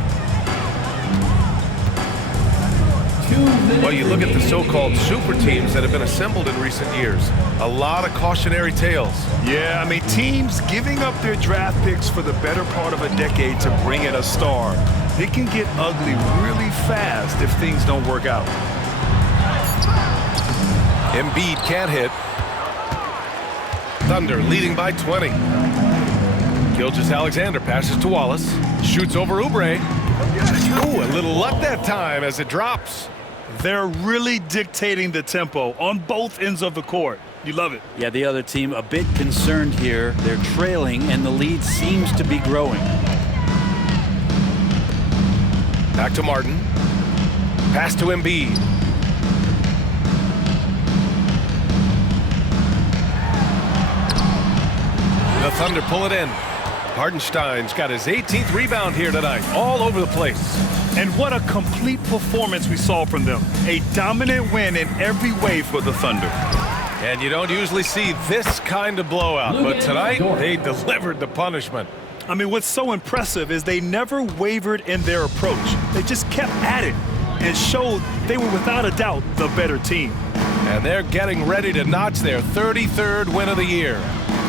Well, you look at the so-called super teams that have been assembled in recent years. A lot of cautionary tales. Yeah, I mean, teams giving up their draft picks for the better part of a decade to bring in a star. It can get ugly really fast if things don't work out. Embiid can't hit. Thunder leading by 20. Gilgeous-Alexander passes to Wallace. Shoots over Oubre. Ooh, a little luck that time as it drops. They're really dictating the tempo on both ends of the court. You love it. Yeah, the other team a bit concerned here. They're trailing, and the lead seems to be growing. Back to Martin. Pass to Embiid. The Thunder pull it in. Hartenstein's got his 18th rebound here tonight, all over the place. And what a complete performance we saw from them. A dominant win in every way for the Thunder. And you don't usually see this kind of blowout, but tonight they delivered the punishment. I mean, what's so impressive is they never wavered in their approach. They just kept at it and showed they were without a doubt the better team. And they're getting ready to notch their 33rd win of the year.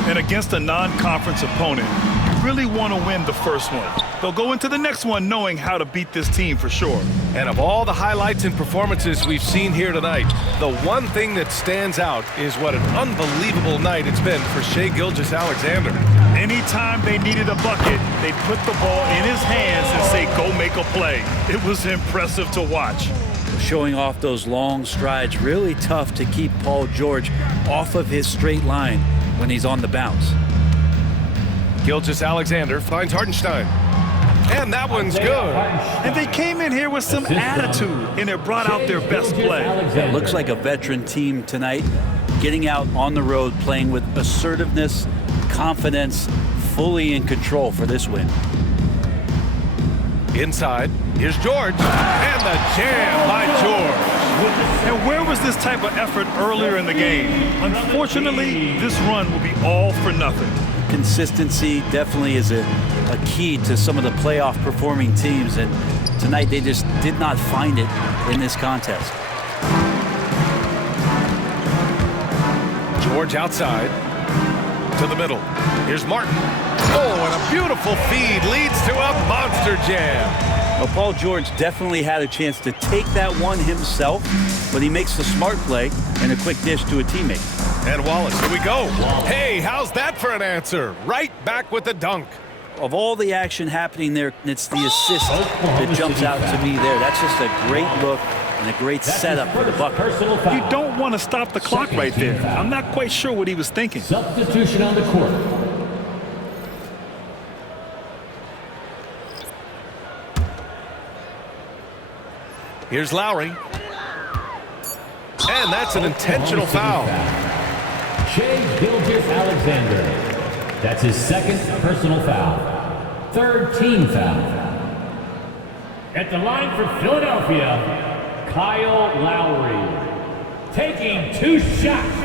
And against a non-conference opponent, you really want to win the first one. They'll go into the next one knowing how to beat this team for sure. And of all the highlights and performances we've seen here tonight, the one thing that stands out is what an unbelievable night it's been for Shai Gilgeous-Alexander. Anytime they needed a bucket, they'd put the ball in his hands and say, go make a play. It was impressive to watch. Showing off those long strides, really tough to keep Paul George off of his straight line when he's on the bounce. Gilgeous-Alexander finds Hartenstein. And that one's good. And they came in here with some attitude, and it brought out their best play. It looks like a veteran team tonight, getting out on the road, playing with assertiveness, confidence, fully in control for this win. Inside, here's George. And the jam by George. And where was this type of effort earlier in the game? Unfortunately, this run will be all for nothing. consistency definitely is a key to some of the playoff performing teams, and tonight they just did not find it in this contest. George outside to the middle. Here's Martin. Oh, and a beautiful feed leads to a monster jam. Well, Paul George definitely had a chance to take that one himself, but he makes the smart play and a quick dish to a teammate. And Wallace, here we go. Hey, how's that for an answer? Right back with the dunk. Of all the action happening there, it's the assist that jumps out to me there. That's just a great look and a great setup for the bucket. You don't want to stop the clock right there. I'm not quite sure what he was thinking. Substitution on the court. Here's Lowry. And that's an intentional foul. Shai Gilgeous-Alexander. That's his second personal foul. Third team foul. At the line for Philadelphia, Kyle Lowry. Taking 2 shots.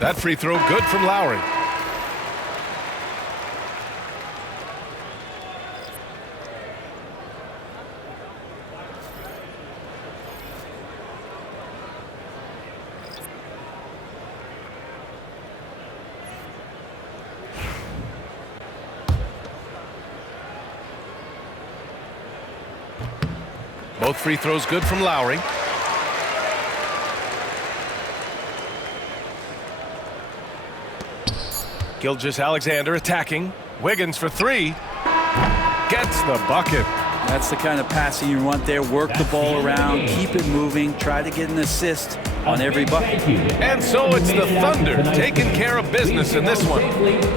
That free throw good from Lowry. Both free throws good from Lowry. Gilgeous-Alexander attacking. Wiggins for 3. Gets the bucket. That's the kind of passing you want there. Work the ball around, keep it moving, try to get an assist on every bucket. And so it's the Thunder taking care of business in this one.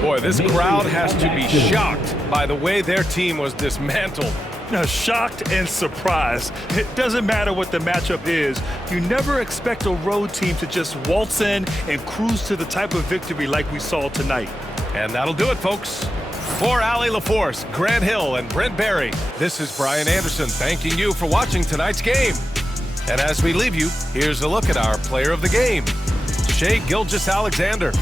Boy, this crowd has to be shocked by the way their team was dismantled. Now, shocked and surprised. It doesn't matter what the matchup is. You never expect a road team to just waltz in and cruise to the type of victory like we saw tonight. And that'll do it, folks. For Allie LaForce, Grant Hill, and Brent Barry, this is Brian Anderson thanking you for watching tonight's game. And as we leave you, here's a look at our player of the game, Shai Gilgeous-Alexander.